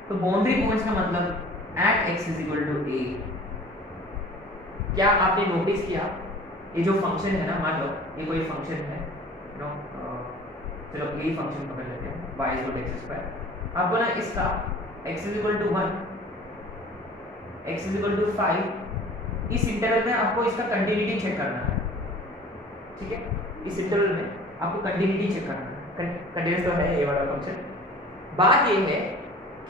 तो बाउंड्री पॉइंट्स का मतलब at x is equal to a। क्या आपने नोटिस किया ये जो फंक्शन है ना, मान लो ये कोई फंक्शन है नो, चलो a फंक्शन पकड़ लेते हैं, y is equal to x स्क्वायर। आपको ना इसका x is equal to 1, x is equal to 5, इस इंटरवल में आपको इसका कंटिन्यूटी चेक करना है, ठीक है। इस इंटरवल में आपको कंटिन्यूटी चेक करना है, कंटिन्यूस तो है ये वाला फंक्शन। बात ये है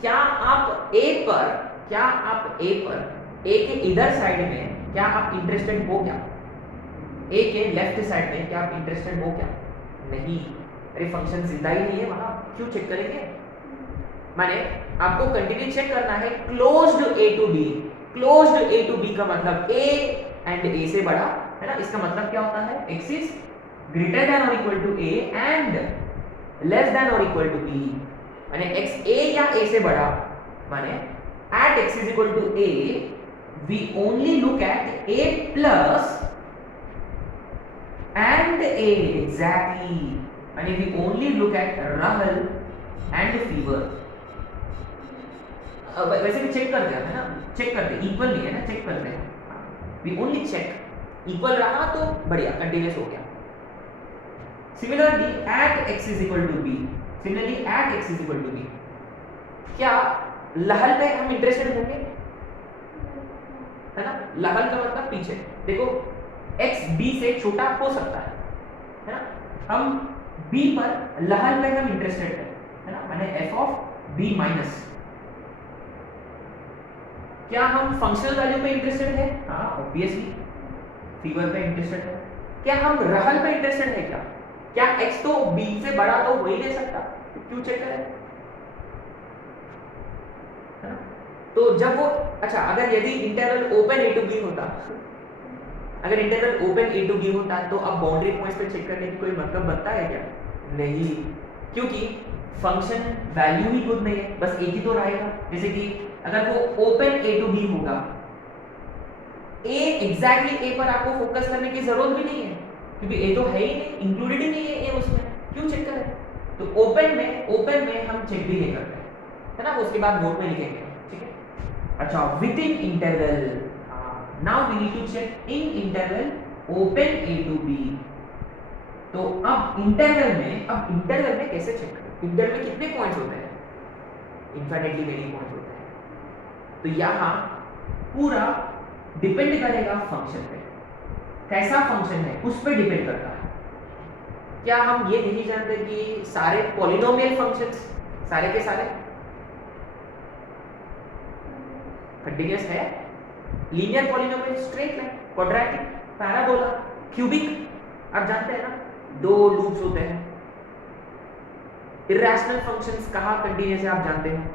क्या आप a के इधर साइड में क्या आप इंटरेस्टेड हो क्या, a के लेफ्ट साइड में क्या आप इंटरेस्टेड हो क्या? नहीं, अरे फंक्शन जिंदा ही नहीं है वहां, क्यों चेक करेंगे। माने आपको कंटिन्यू चेक करना है closed a to b। Closed a to b का मतलब a एंड a से बड़ा, है ना। इसका मतलब क्या होता है, x इज ग्रेटर देन और equal to a and less than और इक्वल टू b। माने x a या a से बड़ा, माने at x is equal to a we only look at a plus and a, exactly, माने we only look at Rahul and fever। वैसे भी check करते हैं, है ना, चेक करते हैं, इक्वल नहीं है ना, चेक करते हैं, we only check, इक्वल रहा तो बढ़िया कंटिन्यूस हो गया। Similarly at x is equal to b, similarly at x is equal to b, क्या लहल पे हम इंटरेस्टेड होंगे, है ना। लहल का मतलब पीछे देखो, x b से छोटा हो सकता है ना। हम b पर लहल पे हम इंटरेस्टेड है ना, माने f ऑफ b माइनस, क्या हम फंक्शनल वैल्यू पे इंटरेस्टेड है? हाँ ऑब्वियसली फीवर पे इंटरेस्टेड है। क्या हम रहल पे इंटरेस्टेड है? क्या x तो b से बड़ा तो हो ही नहीं सकता, तो क्यों चेक करें, है ना? तो जब वो अच्छा, अगर यदि interval open a to b होता, अगर interval open a to b होता तो अब बाउंड्री पॉइंट्स पे चेक करने की कोई मतलब बनता है क्या? नहीं, क्योंकि फंक्शन वैल्यू ही खुद नहीं है, बस एक ही तो रहेगा। जैसे कि अगर वो ओपन a टू b होगा, a एग्जैक्टली a पर आपको फोकस करने की जरूरत भी नहीं है, क्योंकि a तो है ही नहीं, इंक्लूडेड ही नहीं है a उसमें, क्यों चेक करें? तो ओपन में हम चेक भी नहीं करते, है ना? उसके बाद नोट में लिखेंगे, ठीक है? अच्छा, with in interval, now we need to check in interval open a to b। तो अब इंटरवल में कैसे चेक करें? इंटरवल में कितने पॉइंट्स होते हैं? इनफाइनाइटली मेनी पॉइंट्स होते हैं। तो यहाँ पूरा डिपेंड करेगा फंक्शन पे, कैसा फंक्शन है उस पर डिपेंड करता है। क्या हम ये नहीं जानते कि सारे पॉलिनोमियल फंक्शंस सारे के सारे कंटीन्यूअस है? Linear polynomial, straight line, quadratic, parabola, cubic, आप जानते हैं ना, दो लूप्स होते हैं। इरेशनल फंक्शंस कहाँ कंटीन्यूअस है आप जानते हैं,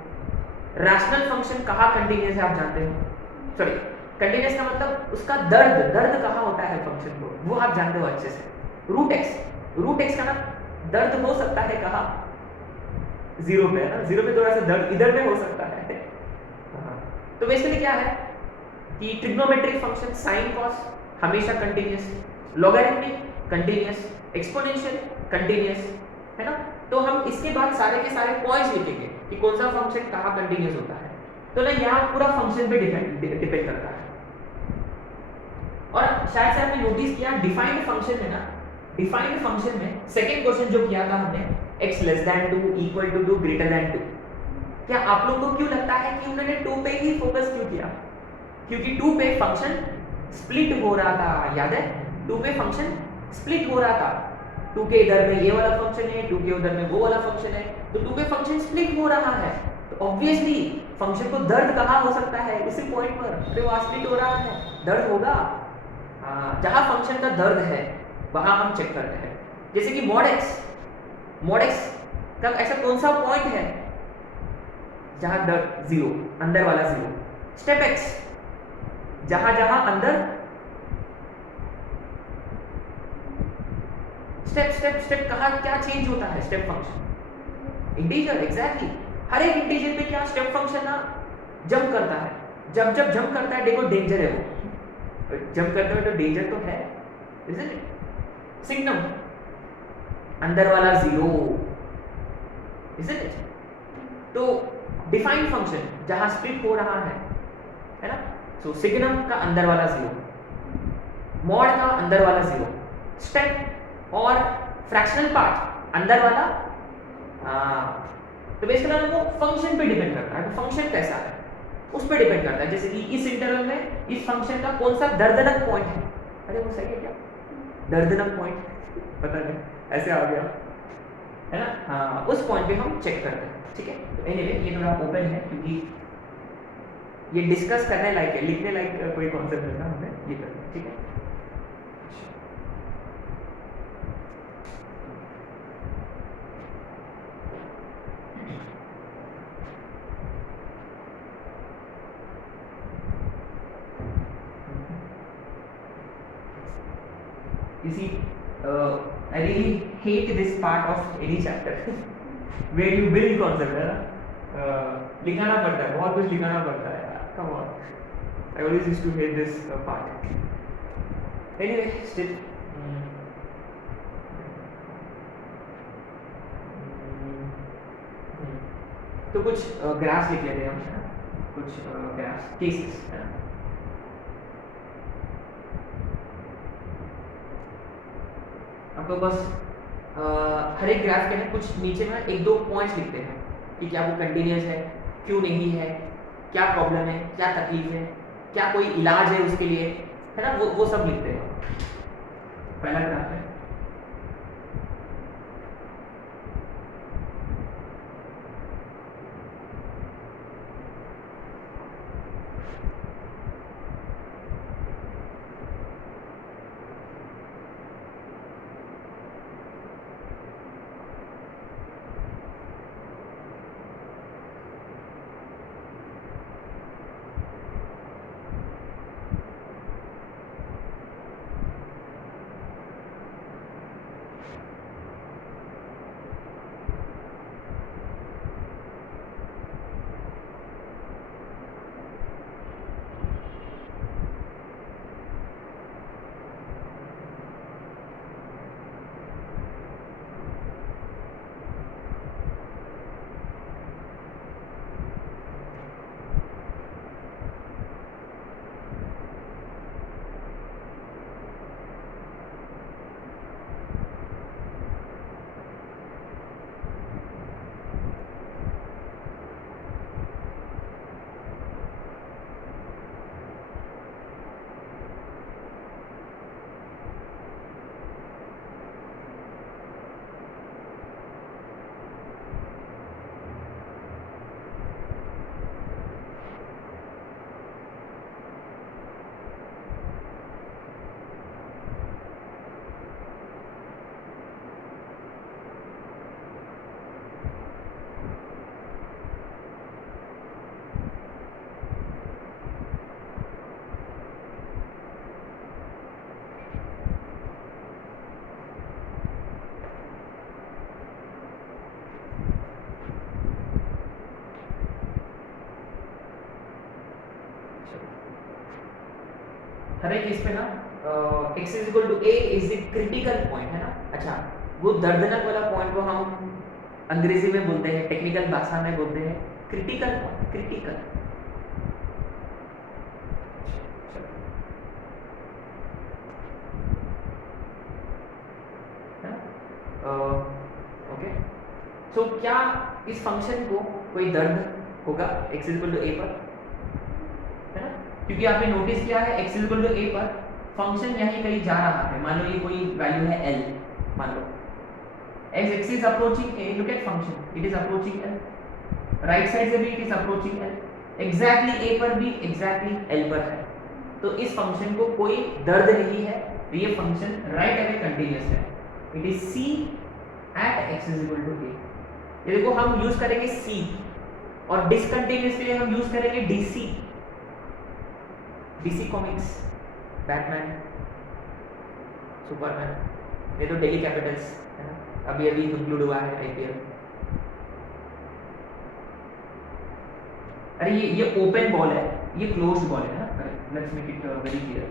रैशनल फंक्शन कहाँ कंटीन्यूअस है आप जानते हैं। सॉरी, कंटीन्यूअस का मतलब उसका दर्द कहाँ होता है फंक्शन को, वो आप जानते हो अच्छे से। रूट एक्स का ना दर्द हो सकता है कहाँ? जीरो पे, है ना? जीरो पे थोड़ा सा दर्द इधर में हो सकता है। तो बेसिकली क्या है कि ट्रिग्नोमेट्रिक फंक्शन साइन कॉस हमेशा continuous, logarithmic continuous, exponential continuous, है ना? तो हम इसके बाद सारे के सारे पॉइंट्स लिखेंगे कि कौन सा फंक्शन कहाँ कंटीन्यूअस होता है। तो ना यहाँ पूरा फंक्शन पे डिपेंड करता है। और शायद से आपने नोटिस किया डिफाइंड फंक्शन में ना, डिफाइंड फंक्शन में सेकंड क्वेश्चन जो किया था हमने, x less than 2 equal to 2 greater than 2, क्या आप लोग को क्यों लगता है कि उन्होंने 2 पे ही फोकस क्यों किया? क्योंकि 2 पे फंक्शन स्प्लिट हो रहा था, याद है? 2 पे फंक्शन स्प्लिट हो रहा था, 2 के इधर में ये वाला फंक्शन है, 2 के उधर में वो वाला फंक्शन है, तो 2 पे फंक्शन स्प्लिट हो रहा है, तो ऑब्वियसली फंक्शन को दर्द कहाँ हो सकता है? उसी पॉइंट पर, अरे वो स्प्लिट हो रहा है, दर्द होगा। जहाँ फंक्शन का दर्द है वहाँ हम चेक करते हैं। जैसे कि मॉड एक्स का ऐसा कौन सा पॉइंट है जहाँ दर्द जीरो, अंदर वाला जीरो। स्टेप एक्स, जहाँ जहाँ अंदर स्टेप कहाँ क्या चेंज होता है? स्टेप फंक्शन इंटीजर, एग्जैक्टली हर एक इंटीजर पे क्या स्टेप फंक्शन ना जंप करता है। जब जंप करता है देखो डेंजर है, वो जंप करते हुए तो डेंजर तो है, isn't it? सिग्नम अंदर वाला जीरो, isn't it? तो डिफाइंड फंक्शन जहां स्प्लिट हो रहा है ना? सो सिग्नम का अंदर वाला जीरो, मॉड का अंदर वाला जीरो, स्टेप और फ्रैक्शनल पार्ट अंदर वाला। तो बेसिकली वो फंक्शन पे डिपेंड करता है, तो फंक्शन कैसा है उस पर डिपेंड करता है। जैसे कि इस इंटरवल में इस फंक्शन का कौन सा दर्दनाक पॉइंट है? अरे वो सही है क्या? दर्दनाक पॉइंट पता नहीं, ऐसे आ गया, है ना? हाँ, उस पॉइंट पे हम चेक करते हैं, ठीक है? तो एनीवे ये थोड़ा ओपन है क्योंकि ये डिस्कस करने लायक है, लिखने लायक कोई कॉन्सेप्ट है ना, हमें ये करना है, ठीक है? You see, I really hate this part of any chapter where you build concept, है ना? लिखाना पड़ता है, बहुत कुछ लिखाना पड़ता है यार, come on. I always used to hate this part. Anyway, still. तो कुछ ग्राफ्स लिख लेते हैं हम, है ना? कुछ ग्राफ्स, केसेस, है ना? आपको बस हर एक ग्राफ के ना कुछ नीचे में एक दो पॉइंट्स लिखते हैं कि क्या वो कंटिन्यूअस है, क्यों नहीं है, क्या प्रॉब्लम है, क्या तकलीफ है, क्या कोई इलाज है उसके लिए, है ना? वो सब लिखते हैं। पहला ग्राफ है, हर एक केस पे ना x is equal to a is the critical point है ना। अच्छा, वो दर्दनाक वाला पॉइंट को हम अंग्रेजी में बोलते हैं, टेक्निकल भाषा में बोलते हैं क्रिटिकल पॉइंट, क्रिटिकल। ओके, सो क्या इस फंक्शन को कोई दर्द होगा x इक्वल टू a पर, है ना? क्योंकि आपने नोटिस किया है x इक्वल टू a पर फंक्शन यहीं कहीं जा रहा है। मान लो ये कोई वैल्यू है l, मान लो as x is approaching a, look at function, it is approaching l, right side से भी it is approaching l, exactly a पर भी एग्जैक्टली l पर है। तो इस फंक्शन को कोई दर्द नहीं है, तो ये फंक्शन राइट अवे कंटीन्यूअस है। It is c at x is equal to a। ये देखो हम यूज करेंगे c, और डिसकंटीन्यूअस के लिए हम यूज करेंगे dc, DC comics, Batman, Superman, ये तो डेली कैपिटल्स है ना, अभी अभी कंक्लूड हुआ है आईपीएल। अरे ये ओपन बॉल है, ये क्लोज्ड बॉल है ना, let's make it very clear.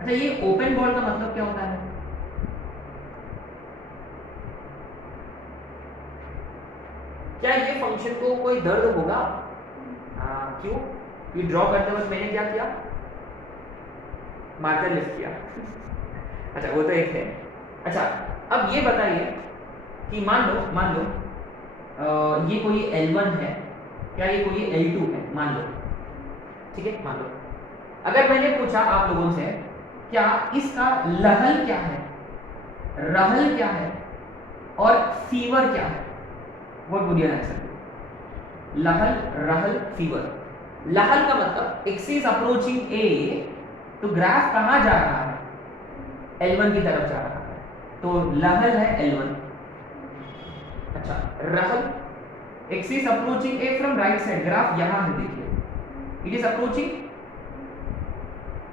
अच्छा, ये ओपन बॉल का मतलब क्या होता है? क्या ये फंक्शन को कोई दर्द होगा? क्यों? ये ड्रॉ करते वक्त मैंने क्या किया? मार्कर लिफ्ट किया। अच्छा, वो तो एक है। अच्छा, अब ये बताइए कि मान लो ये कोई L1 है, क्या ये कोई L2 है? मान लो, ठीक है, मान लो। अगर मैंने पूछा आप लोगों से क्या इसका लहल क्या है, रहल क्या है और फीवर क्या है, व्हाट वुड यू आंसर? लहल, रहल, फीवर। लहल का मतलब x इज अप्रोचिंग a, तो ग्राफ कहां जा रहा है? L1 की तरफ जा रहा है, तो लहल है L1। अच्छा, रहल, x is approaching a from right side, graph यहां है, देखिए इट इज अप्रोचिंग।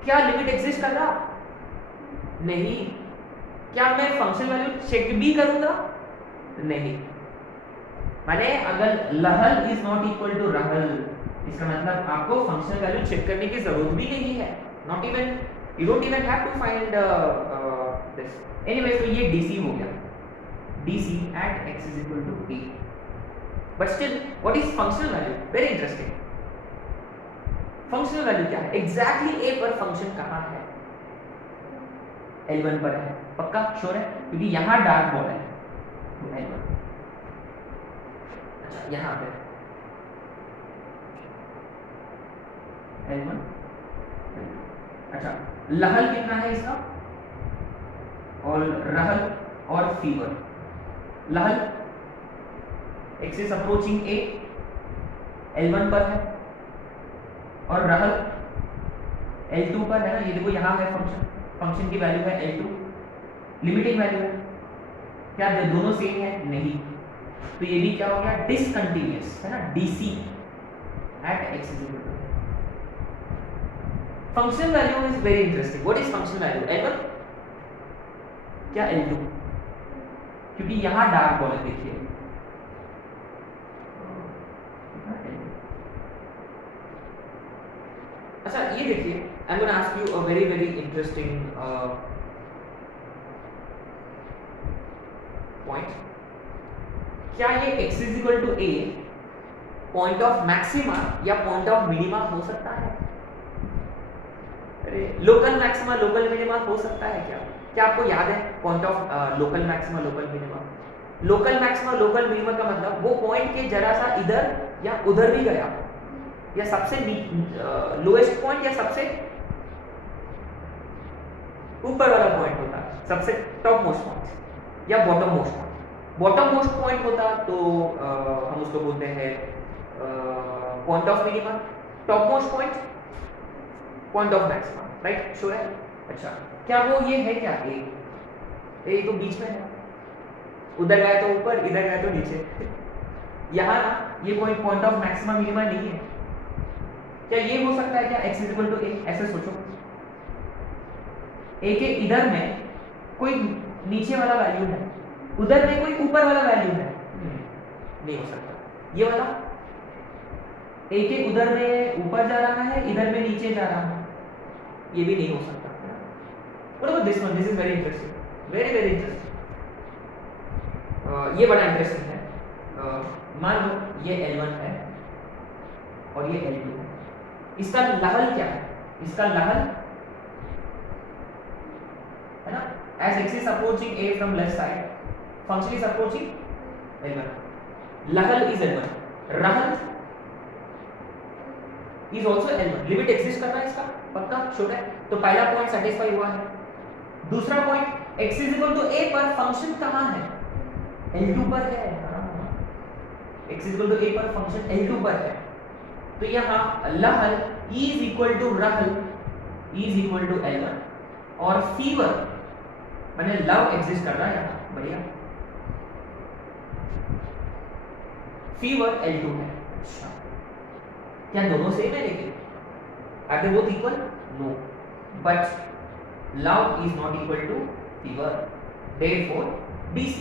क्या लिमिट एग्जिस्ट कर रहा? नहीं। क्या मैं फंक्शन वैल्यू चेक भी करूंगा? नहीं। माने अगर लहल इज नॉट इक्वल टू रहल, इसका मतलब आपको फंक्शन वैल्यू चेक करने की जरूरत भी नहीं है, not even, you don't even have to find this. Anyway, तो ये डीसी हो गया, DC at x is equal to a। But still what is functional value? Very interesting. Functional value क्या है? एग्जैक्टली a पर फंक्शन कहां है? L1 पर है, पक्का श्योर है? क्योंकि यहां डार्क बॉल है, तो L1। अच्छा, यहां पे L1। अच्छा, लहल कितना है इसका, और रहल और फीवर। लहल x is approaching a, L1 पर है, और रहल L2 पर है ना। ये देखो यहाँ है फंक्शन की वैल्यू है L2, लिमिटिंग वैल्यू है। क्या दोनों सेम है? नहीं। तो ये भी क्या हो गया? डिसकंटीन्यूअस है ना, DC at x is equal to। Function value is very interesting. What is function value? L1 क्या L2? क्योंकि यहां डार्क बॉल है, देखिए अच्छा, ये देखिए, I am gonna ask you a very very interesting point. क्या ये x is equal to a point of maxima या पॉइंट ऑफ मिनिमा हो सकता है? अरे, लोकल मैक्सिमा लोकल मिनिमा हो सकता है क्या? क्या आपको याद है point of local maxima local minima? Local maxima local minima का मतलब वो पॉइंट के जरा सा इधर या उधर भी गया, या सबसे लोएस्ट पॉइंट या सबसे ऊपर वाला पॉइंट होता, सबसे टॉप मोस्ट पॉइंट या bottom most point. Bottom most point होता तो हम उसको बोलते हैं point of minima, top most point point of maxima, right? Sure है? अच्छा, क्या वो ये है क्या? ए तो बीच में है, उधर गया तो ऊपर, इधर गया तो नीचे। यहाँ ना ये कोई पॉइंट ऑफ मैक्सिमा मिनिमा नहीं है। क्या ये हो सकता है क्या x is equal to a? ऐसे सोचो, a के इधर में कोई नीचे वाला वैल्यू है, उधर में कोई ऊपर वाला वैल्यू है, नहीं हो सकता। ये वाला a के उधर में ऊपर जा रहा है, इधर में नीचे चेंज आ रहा है, ये भी नहीं हो सकता। What about this one? This is very interesting, very very interesting. ये बड़ा इंटरेस्टिंग है। मान लो ये L1 है और ये L2 है, इसका लहल क्या है? इसका लहल है ना, as x is approaching a from left side, function is approaching L1, लहल is L1, रहल is also L1, limit exist कर रहा है इसका, पक्का श्योर है। तो पहला पॉइंट सेटिस्फाई हुआ है। दूसरा point x is equal to a पर फंक्शन कहां है? L2 पर है। x is equal to a पर फंक्शन L2 पर है, तो यहाँ लहल is equal to रहल is equal to L1 और फीवर मैंने लव एग्जिस्ट कर रहा है यहाँ, बढ़िया, फीवर L2 है। अच्छा, क्या दोनों सेम है? लेकिन are they both equal? No, but love is not equal to fever, therefore DC,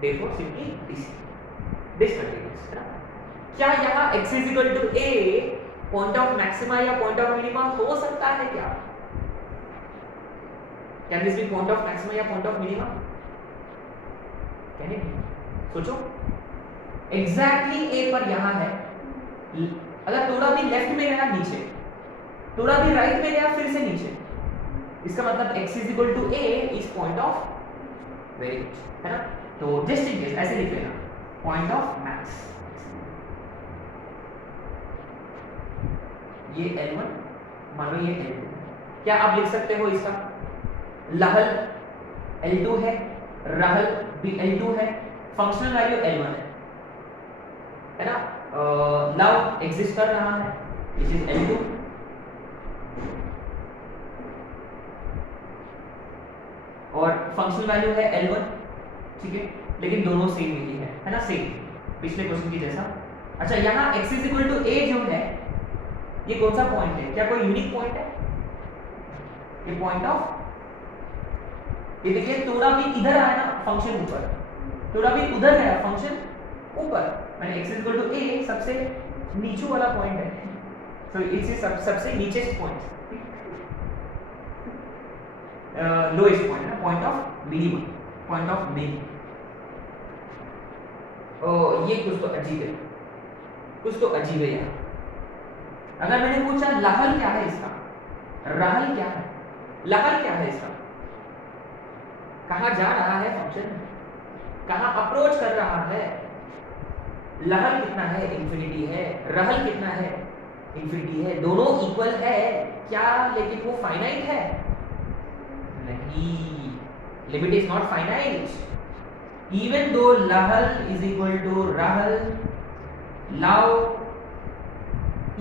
therefore simply DC, discontinuous है ना। क्या यहाँ x is equal to a point of maxima या पॉइंट ऑफ मिनिमा हो सकता है क्या? Can this be point of maxima या point of minima? Can it? सोचो, एग्जैक्टली a पर यहाँ है, अगर थोड़ा भी लेफ्ट में गया नीचे, थोड़ा भी राइट में गया फिर से नीचे, इसका मतलब x is equal to a is point of, very good है ना। तो जस्ट इन केस ऐसे लिख लेना, पॉइंट ऑफ मैक्स, ये L1 मानो ये L2, क्या आप लिख सकते हो इसका लहल L2 है, रहल भी L2 है, फंक्शनल वैल्यू L1 है ना, लव एग्जिस्ट कर रहा है, दिस इज L2, और फंक्शनल वैल्यू है L1, ठीक है, लेकिन दोनों सेम ही है ना, सेम पिछले क्वेश्चन की जैसा। अच्छा, यहाँ x is equal to a जो है, ये कौन सा पॉइंट है? क्या कोई यूनिक पॉइंट है? ये पॉइंट ऑफ, ये देखिए थोड़ा भी इधर आया ना फंक्शन ऊपर, थोड़ा भी उधर गया फंक्शन ऊपर, मैंने x is equal to a सबसे नीचे वाला पॉइंट है, सो इट्स सबसे नीचेस्ट पॉइंट, लोएस्ट पॉइंट है, point of minimum, point of मिन। ये कुछ तो अजीब है, कुछ तो अजीब है यार। अगर मैंने पूछा लहल क्या है इसका, रहल क्या है, लहल क्या है इसका, कहां जा रहा है फंक्शन, कहां अप्रोच कर रहा है, लहल कितना है? इंफिनिटी है, रहल कितना है? इंफिनिटी है, दोनों इक्वल है क्या? लेकिन वो फाइनाइट है नहीं, limit is not finite, even though लहल इज इक्वल टू रहल, लव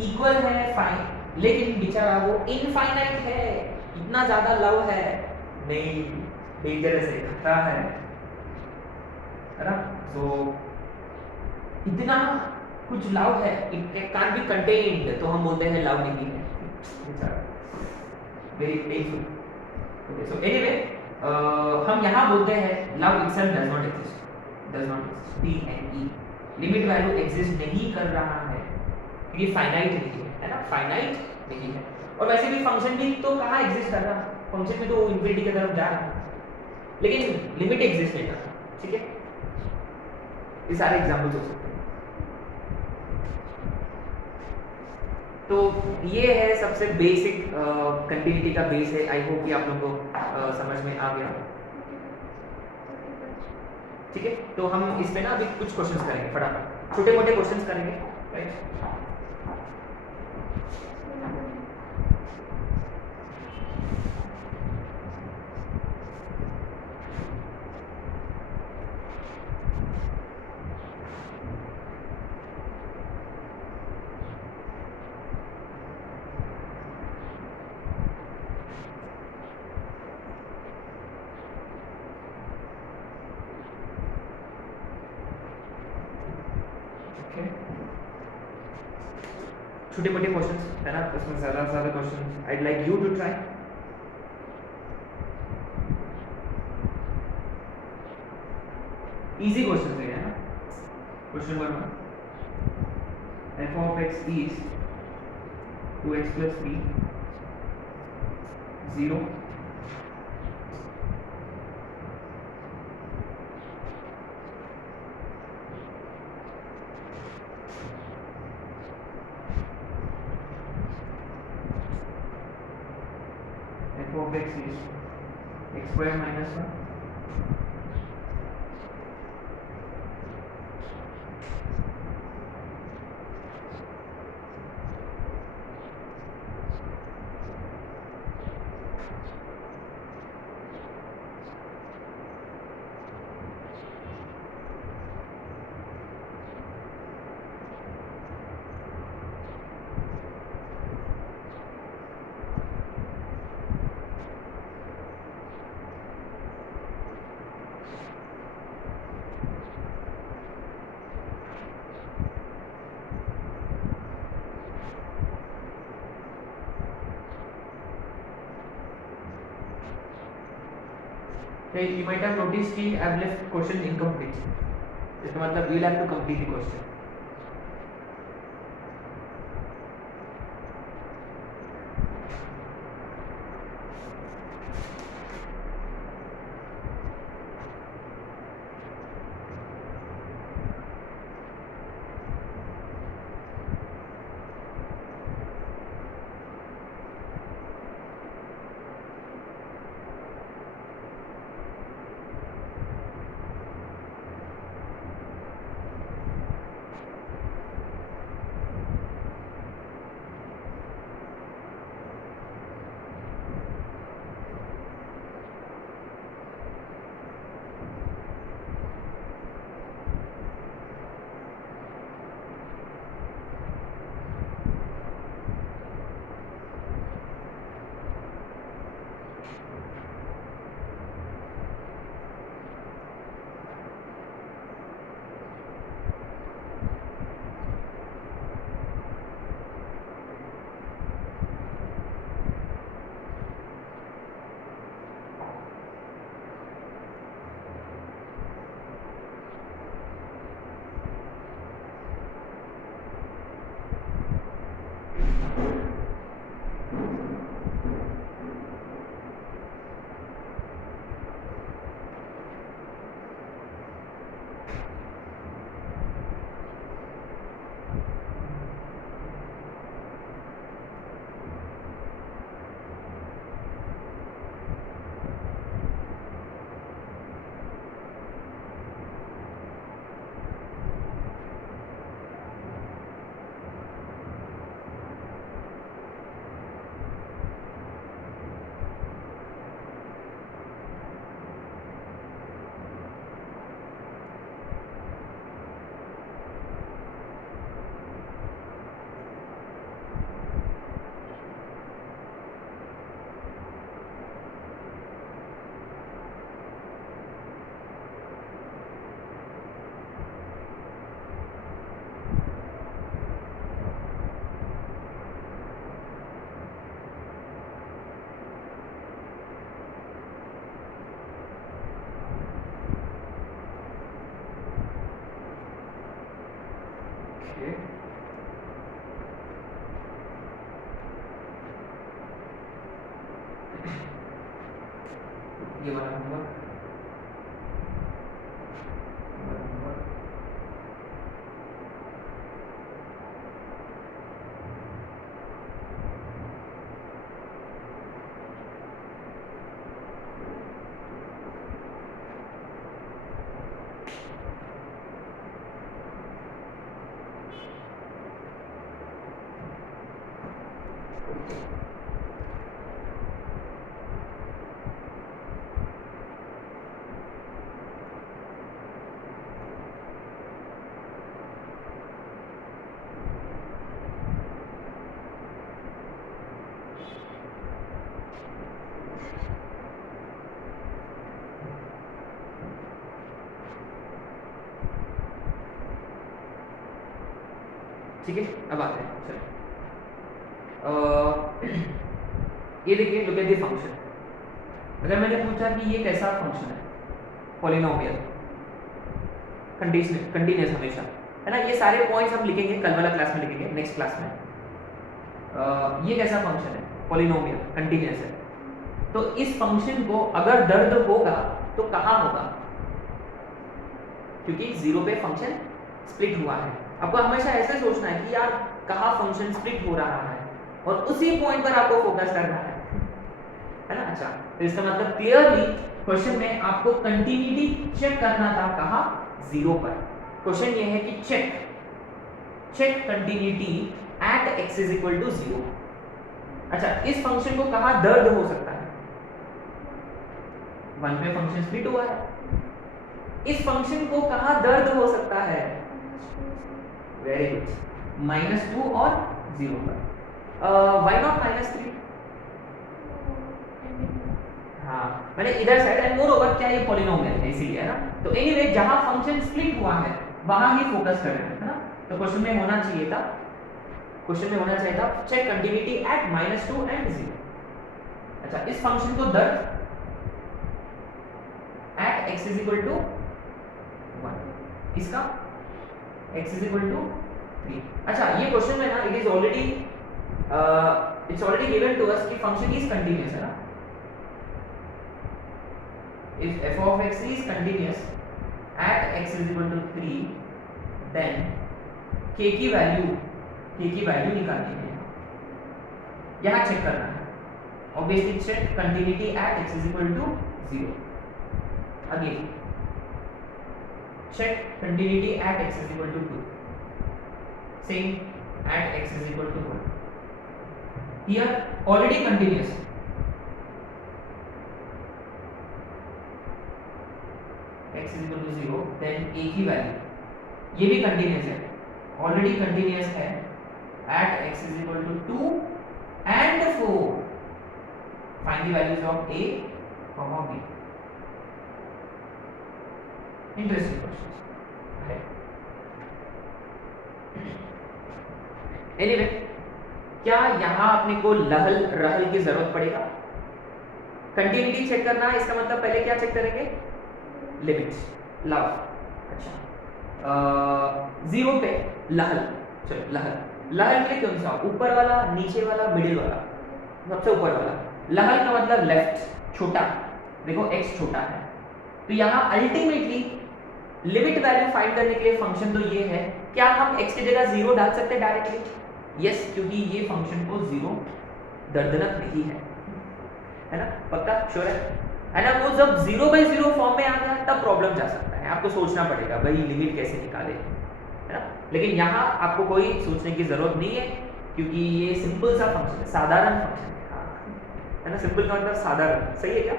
इक्वल है फाइन, लेकिन बेचारा वो इनफाइनाइट है, इतना ज्यादा लव है नहीं, डेंजरस है, खतरा है ना। सो इतना कुछ लव है, इट कैन बी कंटेन्ड, तो हम बोलते हैं लव नहीं है, very painful. Okay, so anyway हम यहाँ बोलते हैं love itself does not exist, does not exist, TNE, limit value exist नहीं कर रहा है, ये फाइनाइट नहीं है ना, फाइनाइट नहीं है। और वैसे भी फंक्शन भी तो कहाँ एग्जिस्ट कर रहा है, फंक्शन भी तो इंफिनिटी की तरफ जा रहा है, लेकिन लिमिट एग्जिस्ट नहीं कर रहा, ठीक है। ये सारे एग्जांपल्स हो सकते हैं। तो ये है सबसे बेसिक कंटिन्यूटी का बेस है, आई होप कि आप लोगों को समझ में आ गया, ठीक है। तो हम इस पे ना अभी कुछ क्वेश्चंस करेंगे, फटाफट छोटे मोटे क्वेश्चंस करेंगे, राइट। छोटे मोटे क्वेश्चंस है ना, उसमें ज़्यादा से ज़्यादा questions I like you to try. Easy question है ना। Question number 1, f of x is 2x plus 3 0 f of x is x square minus 1 Okay, you might have noticed कि I have left question incomplete. इसका मतलब we'll have to complete the question. ये वाला homework ठीक है। अब आते हैं चलो ये देखिए लुक एट द फंक्शन। अगर मैंने पूछा कि ये कैसा फंक्शन है, पॉलिनोमियल कंटीन्यूअस हमेशा, है ना। ये सारे पॉइंट्स हम लिखेंगे कल वाला क्लास में, लिखेंगे नेक्स्ट क्लास में। ये कैसा फंक्शन है, पॉलिनोमियल कंटिन्यूअस है, तो इस फंक्शन को अगर दर्द होगा तो कहाँ होगा, क्योंकि 0 पे फंक्शन स्प्लिट हुआ है। आपको हमेशा ऐसे सोचना है कि यार कहाँ फंक्शन स्प्लिट हो रहा है और उसी पॉइंट पर आपको फोकस करना है ना। अच्छा, तो इसका मतलब क्लियरली क्वेश्चन में आपको कंटिन्यूटी चेक करना था, कहाँ, 0 पर। क्वेश्चन ये है कि check continuity at x is equal to 0। अच्छा, इस फंक्शन को कहाँ दर्द हो सकता है, 1 पे फंक्शन स्प्लिट हुआ है, इस फंक्शन को कहाँ दर्द हो सकता है, वेरी गुड, -2 और 0 पर। Why not -3? हाँ, मैंने इधर साइड, एंड मोर ओवर क्या ये पॉलिनोमियल है इसीलिए, है ना। तो एनीवे जहां फंक्शन स्प्लिट हुआ है वहां ही फोकस कर रहे हैं, है ना। तो क्वेश्चन में होना चाहिए था चेक कंटिन्यूटी एट -2 एंड 0। अच्छा, इस फंक्शन को दर्द at x is equal to 1, इसका x इज इक्वल टू 3। अच्छा, ये क्वेश्चन में ना it is already given to us कि फंक्शन इज कंटीन्यूअस, है ना। If f of x is continuous at x is equal to 3, then k की value निकालनी है, यहाँ चेक करना है। Obviously check continuity at x is equal to 0. Again, check continuity at x is equal to 2. Same at x is equal to 1. Here already continuous. x is equal to 0, then a की value, ये भी continuous है, already continuous है, at x is equal to 2 and 4, find the values of a comma b. Interesting questions है। Anyway, क्या यहाँ अपने को रहल की जरूरत पड़ेगा? कंटिन्यूटी चेक करना है, इसका मतलब पहले क्या चेक करेंगे, लिमिट्स, लव। अच्छा, 0 पे लहल, चलो लहल के लिए कौन सा, ऊपर वाला, नीचे वाला, मिडिल वाला, सबसे ऊपर वाला। लहल का मतलब लेफ्ट, छोटा, देखो x छोटा है, तो यहाँ अल्टीमेटली लिमिट वैल्यू फाइंड करने के लिए फंक्शन तो ये है, क्या हम x की जगह 0 डाल सकते हैं डायरेक्टली? यस, क्योंकि ये फंक्शन को 0 दर्दनाक नहीं है ना, पक्का श्योर है ना। वो जब 0/0 फॉर्म में आ गया तब प्रॉब्लम जा सकता है, आपको सोचना पड़ेगा भाई लिमिट कैसे निकाले, है ना। लेकिन यहाँ आपको कोई सोचने की जरूरत नहीं है, क्योंकि ये सिंपल सा फंक्शन है, साधारण फंक्शन है ना। सिंपल का मतलब साधारण, सही है क्या,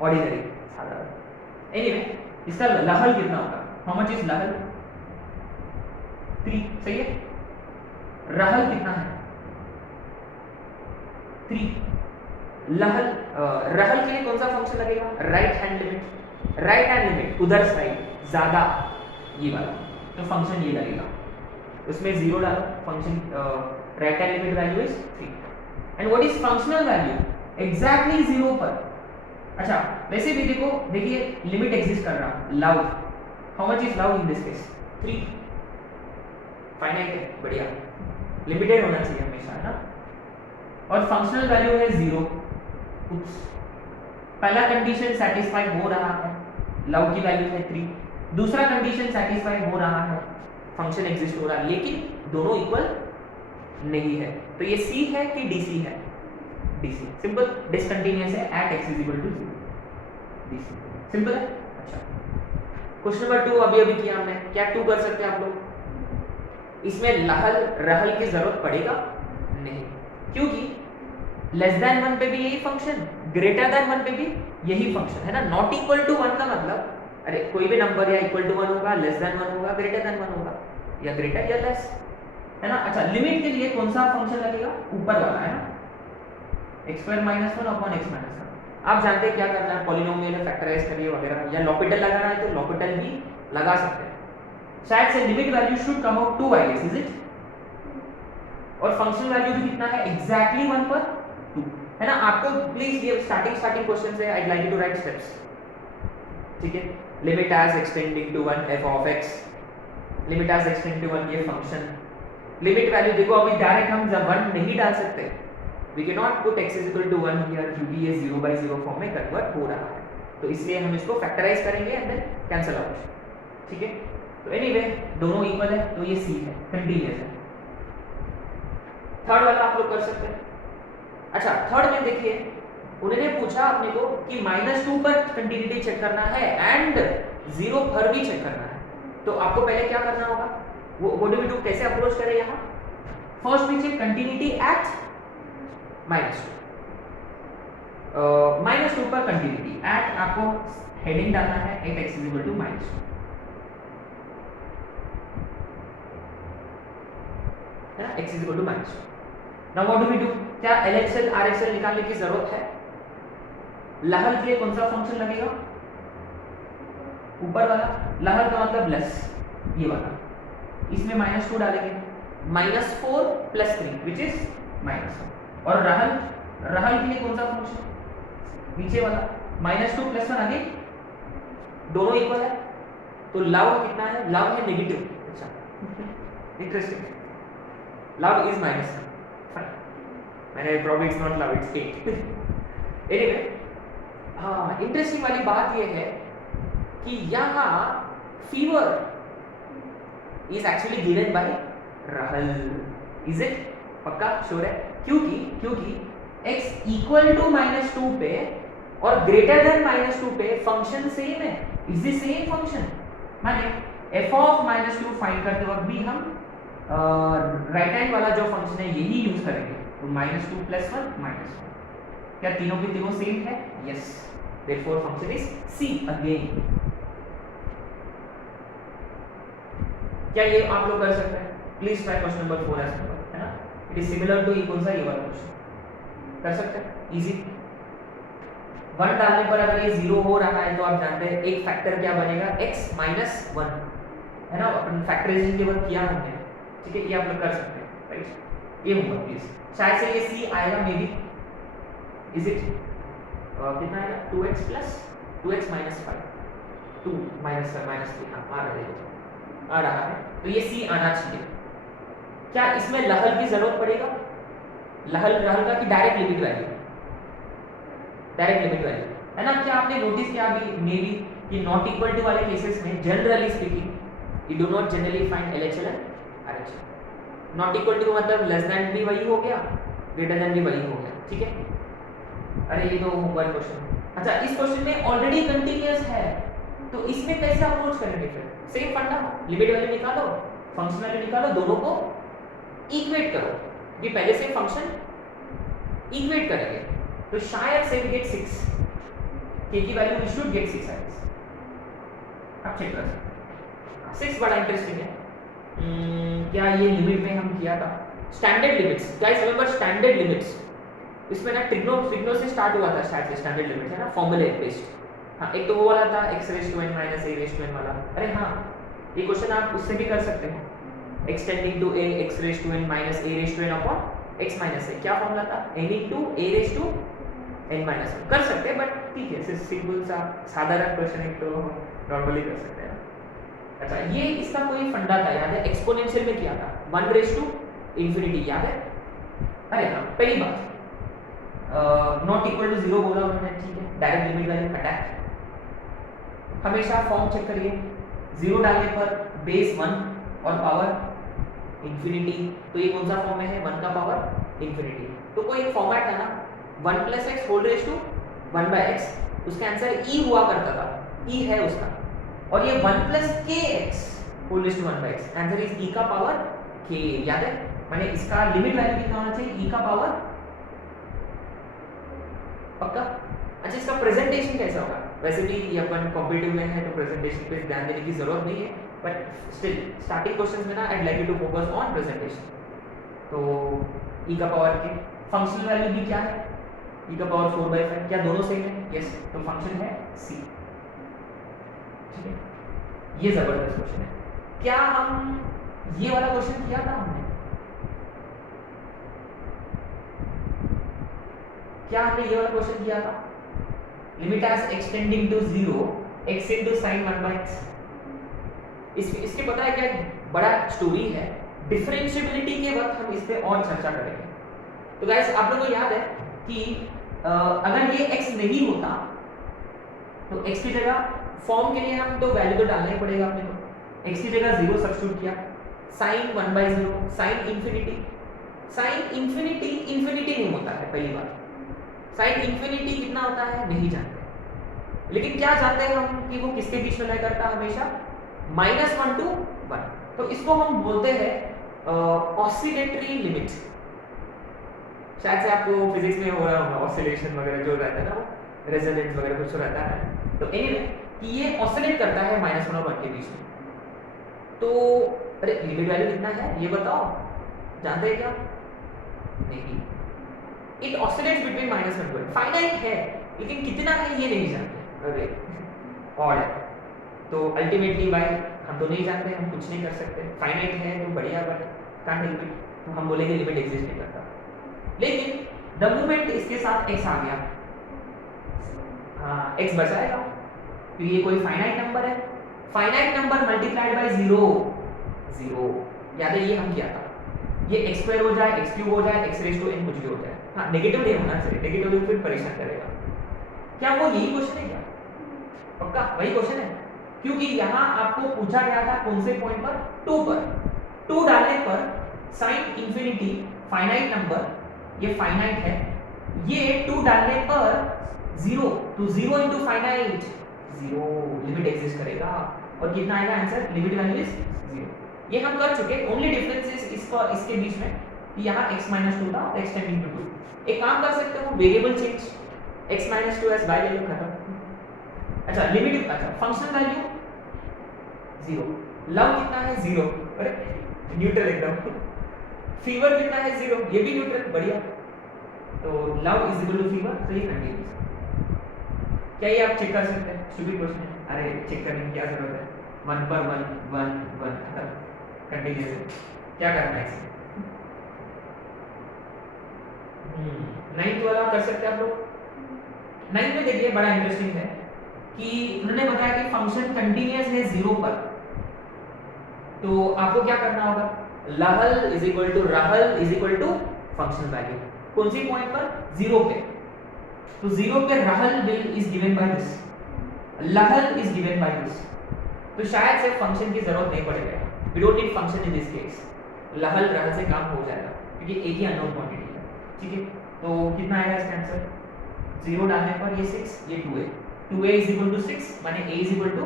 ऑर्डिनरी, साधारण। एनीवे, इसका लहल कितना होगा, हाउ मच इज लहल, 3, सही है। रहल कितना है, 3। रहल के लिए कौन सा फंक्शन लगेगा, राइट हैंड लिमिट, उधर साइड ज्यादा, ये वाला, तो फंक्शन ये लगेगा, उसमें 0 डालो, function right hand limit value is 3, and what is functional value, exactly 0 पर। अच्छा, वैसे भी देखिए लिमिट एग्जिस्ट कर रहा, love, how much is love in this case, 3, finite है, बढ़िया, लिमिटेड होना चाहिए हमेशा, है ना। और फंक्शनल वैल्यू है 0, पहला कंडीशन सेटिस्फाई हो रहा है, लव की वैल्यू है 3, दूसरा कंडीशन सेटिस्फाई हो रहा है, फंक्शन एग्जिस्ट हो रहा है, लेकिन दोनों इक्वल नहीं है, तो ये C है कि DC है, DC, सिंपल, डिसकंटीन्यूअस है at x is equal to 0, DC, simple है। अच्छा, क्वेश्चन नंबर 2 अभी किया हमने, क्या 2 कर सकते हैं आप लोग, इसमें रहल की जरूरत पड़ेगा नहीं, क्योंकि लेस देन 1 पे भी यही फंक्शन, ग्रेटर देन 1 पे भी यही फंक्शन, है ना। नॉट इक्वल टू 1 का मतलब, अरे कोई भी नंबर या इक्वल टू 1 होगा, लेस देन 1 होगा, ग्रेटर देन 1 होगा, या ग्रेटर या लेस, है ना। अच्छा, लिमिट के लिए कौन सा फंक्शन लगेगा, ऊपर वाला, है ना, x² - 1 अपॉन x - 1। आप जानते हैं क्या करना है, पॉलिनोमियल फैक्टराइज करिए वगैरह, या लॉपिटल लगाना है तो लॉपिटल भी लगा सकते हैं। शायद से limit value should come out 2, I guess, is it, और फंक्शन वैल्यू भी कितना है, एग्जैक्टली 1 पर 2, है ना। आपको प्लीज ये स्टार्टिंग क्वेश्चन से I like to write steps, ठीक है। Limit as extending to 1 f of x, limit as extending to 1 ये फंक्शन, लिमिट वैल्यू देखो, अभी डायरेक्ट हम 1 नहीं डाल सकते, we can not put x is equal to 1 here क्योंकि ये 0/0 फॉर्म में कन्वर्ट हो रहा है, तो इसलिए हम इसको फैक्टराइज करेंगे एंड देन कैंसिल आउट, ठीक है। तो एनीवे दोनों इक्वल है, तो ये c है, कंटीन्यूअस है। थर्ड वाला आप लोग कर सकते हैं। अच्छा, थर्ड में देखिए उन्होंने पूछा अपने को कि -2 पर कंटिन्यूटी चेक करना है एंड 0 पर भी चेक करना है, तो आपको पहले क्या करना होगा, वो व्हाट डू वी डू, कैसे अप्रोच करें यहाँ। First we check continuity at -2, -2 पर कंटिन्यूटी एट, आपको हेडिंग डालना है at x is equal to -2, है ना, x is equal to -2। Now what do we do, क्या LHL RHL निकालने की जरूरत है। लहर के लिए कौन सा फंक्शन लगेगा, ऊपर वाला, लहर का मतलब लेस, ये वाला, इसमें -2 डालेंगे, -4 + 3 विच इज -1, और रहल के लिए कौन सा फंक्शन, नीचे वाला, -2 + 1 आगे, दोनों इक्वल है, तो लव कितना है, लव है नेगेटिव, अच्छा इंटरेस्टिंग, लव इज -1, मैंने problem it's not love it's 8। Anyway हाँ, इंटरेस्टिंग वाली बात ये है कि यहाँ fever is actually given by रहल, इज इट, पक्का श्योर है, क्योंकि x इक्वल टू -2 पे और ग्रेटर देन -2 पे फंक्शन सेम है, इज द सेम फंक्शन, माने f ऑफ -2 फाइंड करते वक्त भी हम राइट हैंड वाला जो फंक्शन है यही यूज करेंगे, तो -2 + 1 -1, क्या तीनों के तीनों सेम है, yes, therefore function is c again। क्या ये आप लोग कर सकते हैं, please try question number 4 as number, है ना, इट इज सिमिलर टू कौन सा, ये वाला क्वेश्चन कर सकते हैं, इजी। 1 डालने पर अगर ये 0 हो रहा है तो आप जानते हैं एक फैक्टर क्या बनेगा, x - 1, है ना, अपन फैक्टराइजेशन के बाद किया हमने, ठीक है, ये आप लोग कर सकते हैं, राइट, ये होगा प्लीज, शायद से ये c आएगा मे बी, इज इट, कितना आएगा, 2x + 2x - 5, 2 - 5 - 3 आ रहा है, तो ये c आना चाहिए। क्या इसमें लहर की जरूरत पड़ेगा, लहर का कि direct limit value, direct limit value, है ना। क्या आपने नोटिस किया अभी मे बी कि नॉट इक्वल टू वाले केसेस में generally speaking you do not generally find LHL and RHL, not equal to मतलब लेस देन भी वही हो गया, ग्रेटर देन भी वही हो गया, ठीक है। अरे ये तो वन क्वेश्चन, अच्छा इस क्वेश्चन में ऑलरेडी कंटीन्यूअस है, तो इसमें कैसे अप्रोच करेंगे, फिर सेम फंडा, लिमिट वैल्यू निकालो, फंक्शन वैल्यू निकालो, दोनों को इक्वेट करो, कि पहले से फंक्शन इक्वेट करेंगे, तो शायद से वी गेट 6, k की वैल्यू वी शुड गेट 6 आएगी, आप चेक कर सकते हैं। 6 बड़ा इंटरेस्टिंग है। क्या ये लिमिट में हम किया था standard limits, guys remember standard limits, इसमें ना ट्रिग्नो से स्टार्ट हुआ था, शायद से स्टैंडर्ड लिमिट है ना, फॉर्मूले बेस्ड, हाँ एक तो वो वाला था x⁻n - a⁻n वाला, अरे हाँ ये क्वेश्चन आप उससे भी कर सकते हैं, extending to a x⁻n - a⁻n upon x - a, क्या फॉर्मूला था, n * a⁻n - 1, कर सकते हैं, बट ठीक है, सिंपल सा साधारण क्वेश्चन है तो नॉर्मली कर सकते हैं। अच्छा ये इसका कोई फंडा था, याद है, एक्सपोनेंशियल में किया था, 1⁻∞, याद है, अरे हाँ पहली बात नॉट इक्वल टू 0 बोला उन्होंने, ठीक है, डायरेक्ट लिमिट वैल्यू अटैक, हमेशा फॉर्म चेक करिए, 0 डालने पर बेस 1 और पावर इंफिनिटी, तो ये कौन सा फॉर्म में है, 1 का पावर इंफिनिटी, तो कोई एक फॉर्मेट था ना 1 + x whole raise to 1/x, उसका आंसर e हुआ करता था, e है उसका, और ये 1 + kx whole raise to 1/x, answer is e का पावर k, याद है, माने इसका लिमिट वैल्यू कितना होना चाहिए, e का पावर, पक्का। अच्छा इसका प्रेजेंटेशन कैसा होगा, वैसे भी ये अपन कॉम्पिटिटिव में है तो प्रेजेंटेशन पे ध्यान देने की जरूरत नहीं है, बट स्टिल स्टार्टिंग क्वेश्चंस में ना I like you to focus on presentation. तो e का पावर के फंक्शनल वैल्यू भी क्या है, e का पावर 4/5, क्या दोनों सेम है, यस, तो फंक्शन है c, ठीक है, ये जबरदस्त क्वेश्चन है। क्या हम ये वाला क्वेश्चन किया था हमने, क्या हमने ये वाला क्वेश्चन किया था, limit as extending to 0 x * sin 1/x, इसके पता है क्या बड़ा स्टोरी है, डिफरेंशिएबिलिटी के वक्त हम इस पे और चर्चा करेंगे। तो गाइस आप लोगों को याद है कि अगर ये x नहीं होता तो x की जगह फॉर्म के लिए हम तो वैल्यू तो डालना ही पड़ेगा अपने को। x की जगह 0 सब्स्टिट्यूट किया, sin 1/0, sin infinity. sin infinity infinity नहीं होता है पहली बात। sin इंफिनिटी कितना होता है नहीं जानते, लेकिन क्या जानते हैं हम कि वो किसके बीच में लय करता है हमेशा, -1 to 1। तो इसको हम बोलते हैं ऑसिलेटरी लिमिट। शायद से आपको फिजिक्स में हो रहा होगा ऑसिलेशन वगैरह जो रहता है ना, वो रेजोनेंस वगैरह कुछ रहता है। तो एनीवे कि ये ऑसिलेट करता है -1 और 1 के बीच में। तो अरे लिमिट वैल्यू कितना है ये बताओ, जानते हैं क्या? नहीं। It oscillates between -1 to 1। Finite है लेकिन कितना है ये नहीं जानते। अरे और है तो अल्टीमेटली भाई हम तो नहीं जानते, हम कुछ नहीं कर सकते। फाइनाइट है तो बढ़िया, बट कांट हेल्प इट, तो हम बोलेंगे लिमिट एग्जिस्ट नहीं करता। लेकिन द मोमेंट इसके साथ x आ गया, हाँ x बचाएगा, तो ये कोई फाइनाइट नंबर है। फाइनाइट नंबर मल्टीप्लाइड बाय 0, 0 याद है ये हम किया था। ये x² हो जाए, x³ हो जाए, x⁻n कुछ भी हो जाए, हाँ नेगेटिव नहीं होना चाहिए, नेगेटिव फिर परेशान करेगा। क्या वो यही क्वेश्चन है क्या? पक्का वही क्वेश्चन है, क्योंकि यहाँ आपको पूछा गया था कौन से पॉइंट पर, 2 पर। 2 डालने पर sin इंफिनिटी फाइनाइट नंबर, ये फाइनाइट है, ये 2 डालने पर 0, तो 0 इंटू फाइनाइट 0, लिमिट एग्जिस्ट करेगा। और कितना आएगा आंसर, लिमिट वैल्यू इज 0। ये हम कर चुके। ओनली डिफरेंस इज इसके बीच में कि यहाँ x-2 था और x टेंडिंग टू 2। एक काम कर सकते हो, variable change, x-2 as y ले लो, खत्म। अच्छा लिमिट, अच्छा फंक्शन वैल्यू 0, लव कितना है 0, अरे न्यूट्रल एकदम। फीवर कितना है 0, ये भी न्यूट्रल, बढ़िया। तो love is equal to fever, तो ये कंटिन्यूस। क्या ये आप चेक कर सकते हैं? स्टूपिड क्वेश्चन है, अरे चेक करने की क्या जरूरत है, 1 पर 1 1 1 खत्म, कंटिन्यूस। क्या करना है इसे? 9th वाला कर सकते हैं आप लोग। 9th में देखिए बड़ा इंटरेस्टिंग है कि उन्होंने बताया कि फंक्शन कंटिन्यूअस है 0 पर, तो आपको क्या करना होगा, लहल इज इक्वल टू रहल is equal to function value. कौन सी पॉइंट पर, 0 पे, तो 0 पे रहल will is given by this, लहल इज गिवन बाय दिस। तो शायद से फंक्शन की जरूरत नहीं पड़ेगा, we don't need function in this case, लहल रहल से काम हो जाएगा क्योंकि एक ही अननोन क्वांटिटी है। ठीक है, तो कितना आएगा इसका आंसर, 0 डालने पर ये 6, ये 2a, 2a is equal to 6, माने a is equal to,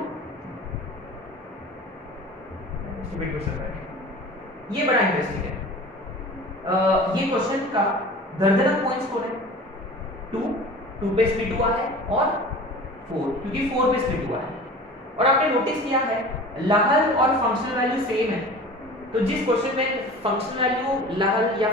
stupid question है ये, बड़ा इंटरेस्टिंग है। ये क्वेश्चन का दर्जनक पॉइंट्स कौन है, 2 पे स्प्लिट हुआ है और 4, क्योंकि 4 पे स्प्लिट हुआ है। और आपने नोटिस किया है लहल और फंक्शनल वैल्यू सेम है, तो जिस क्वेश्चन में फंक्शनल वैल्यू लहल या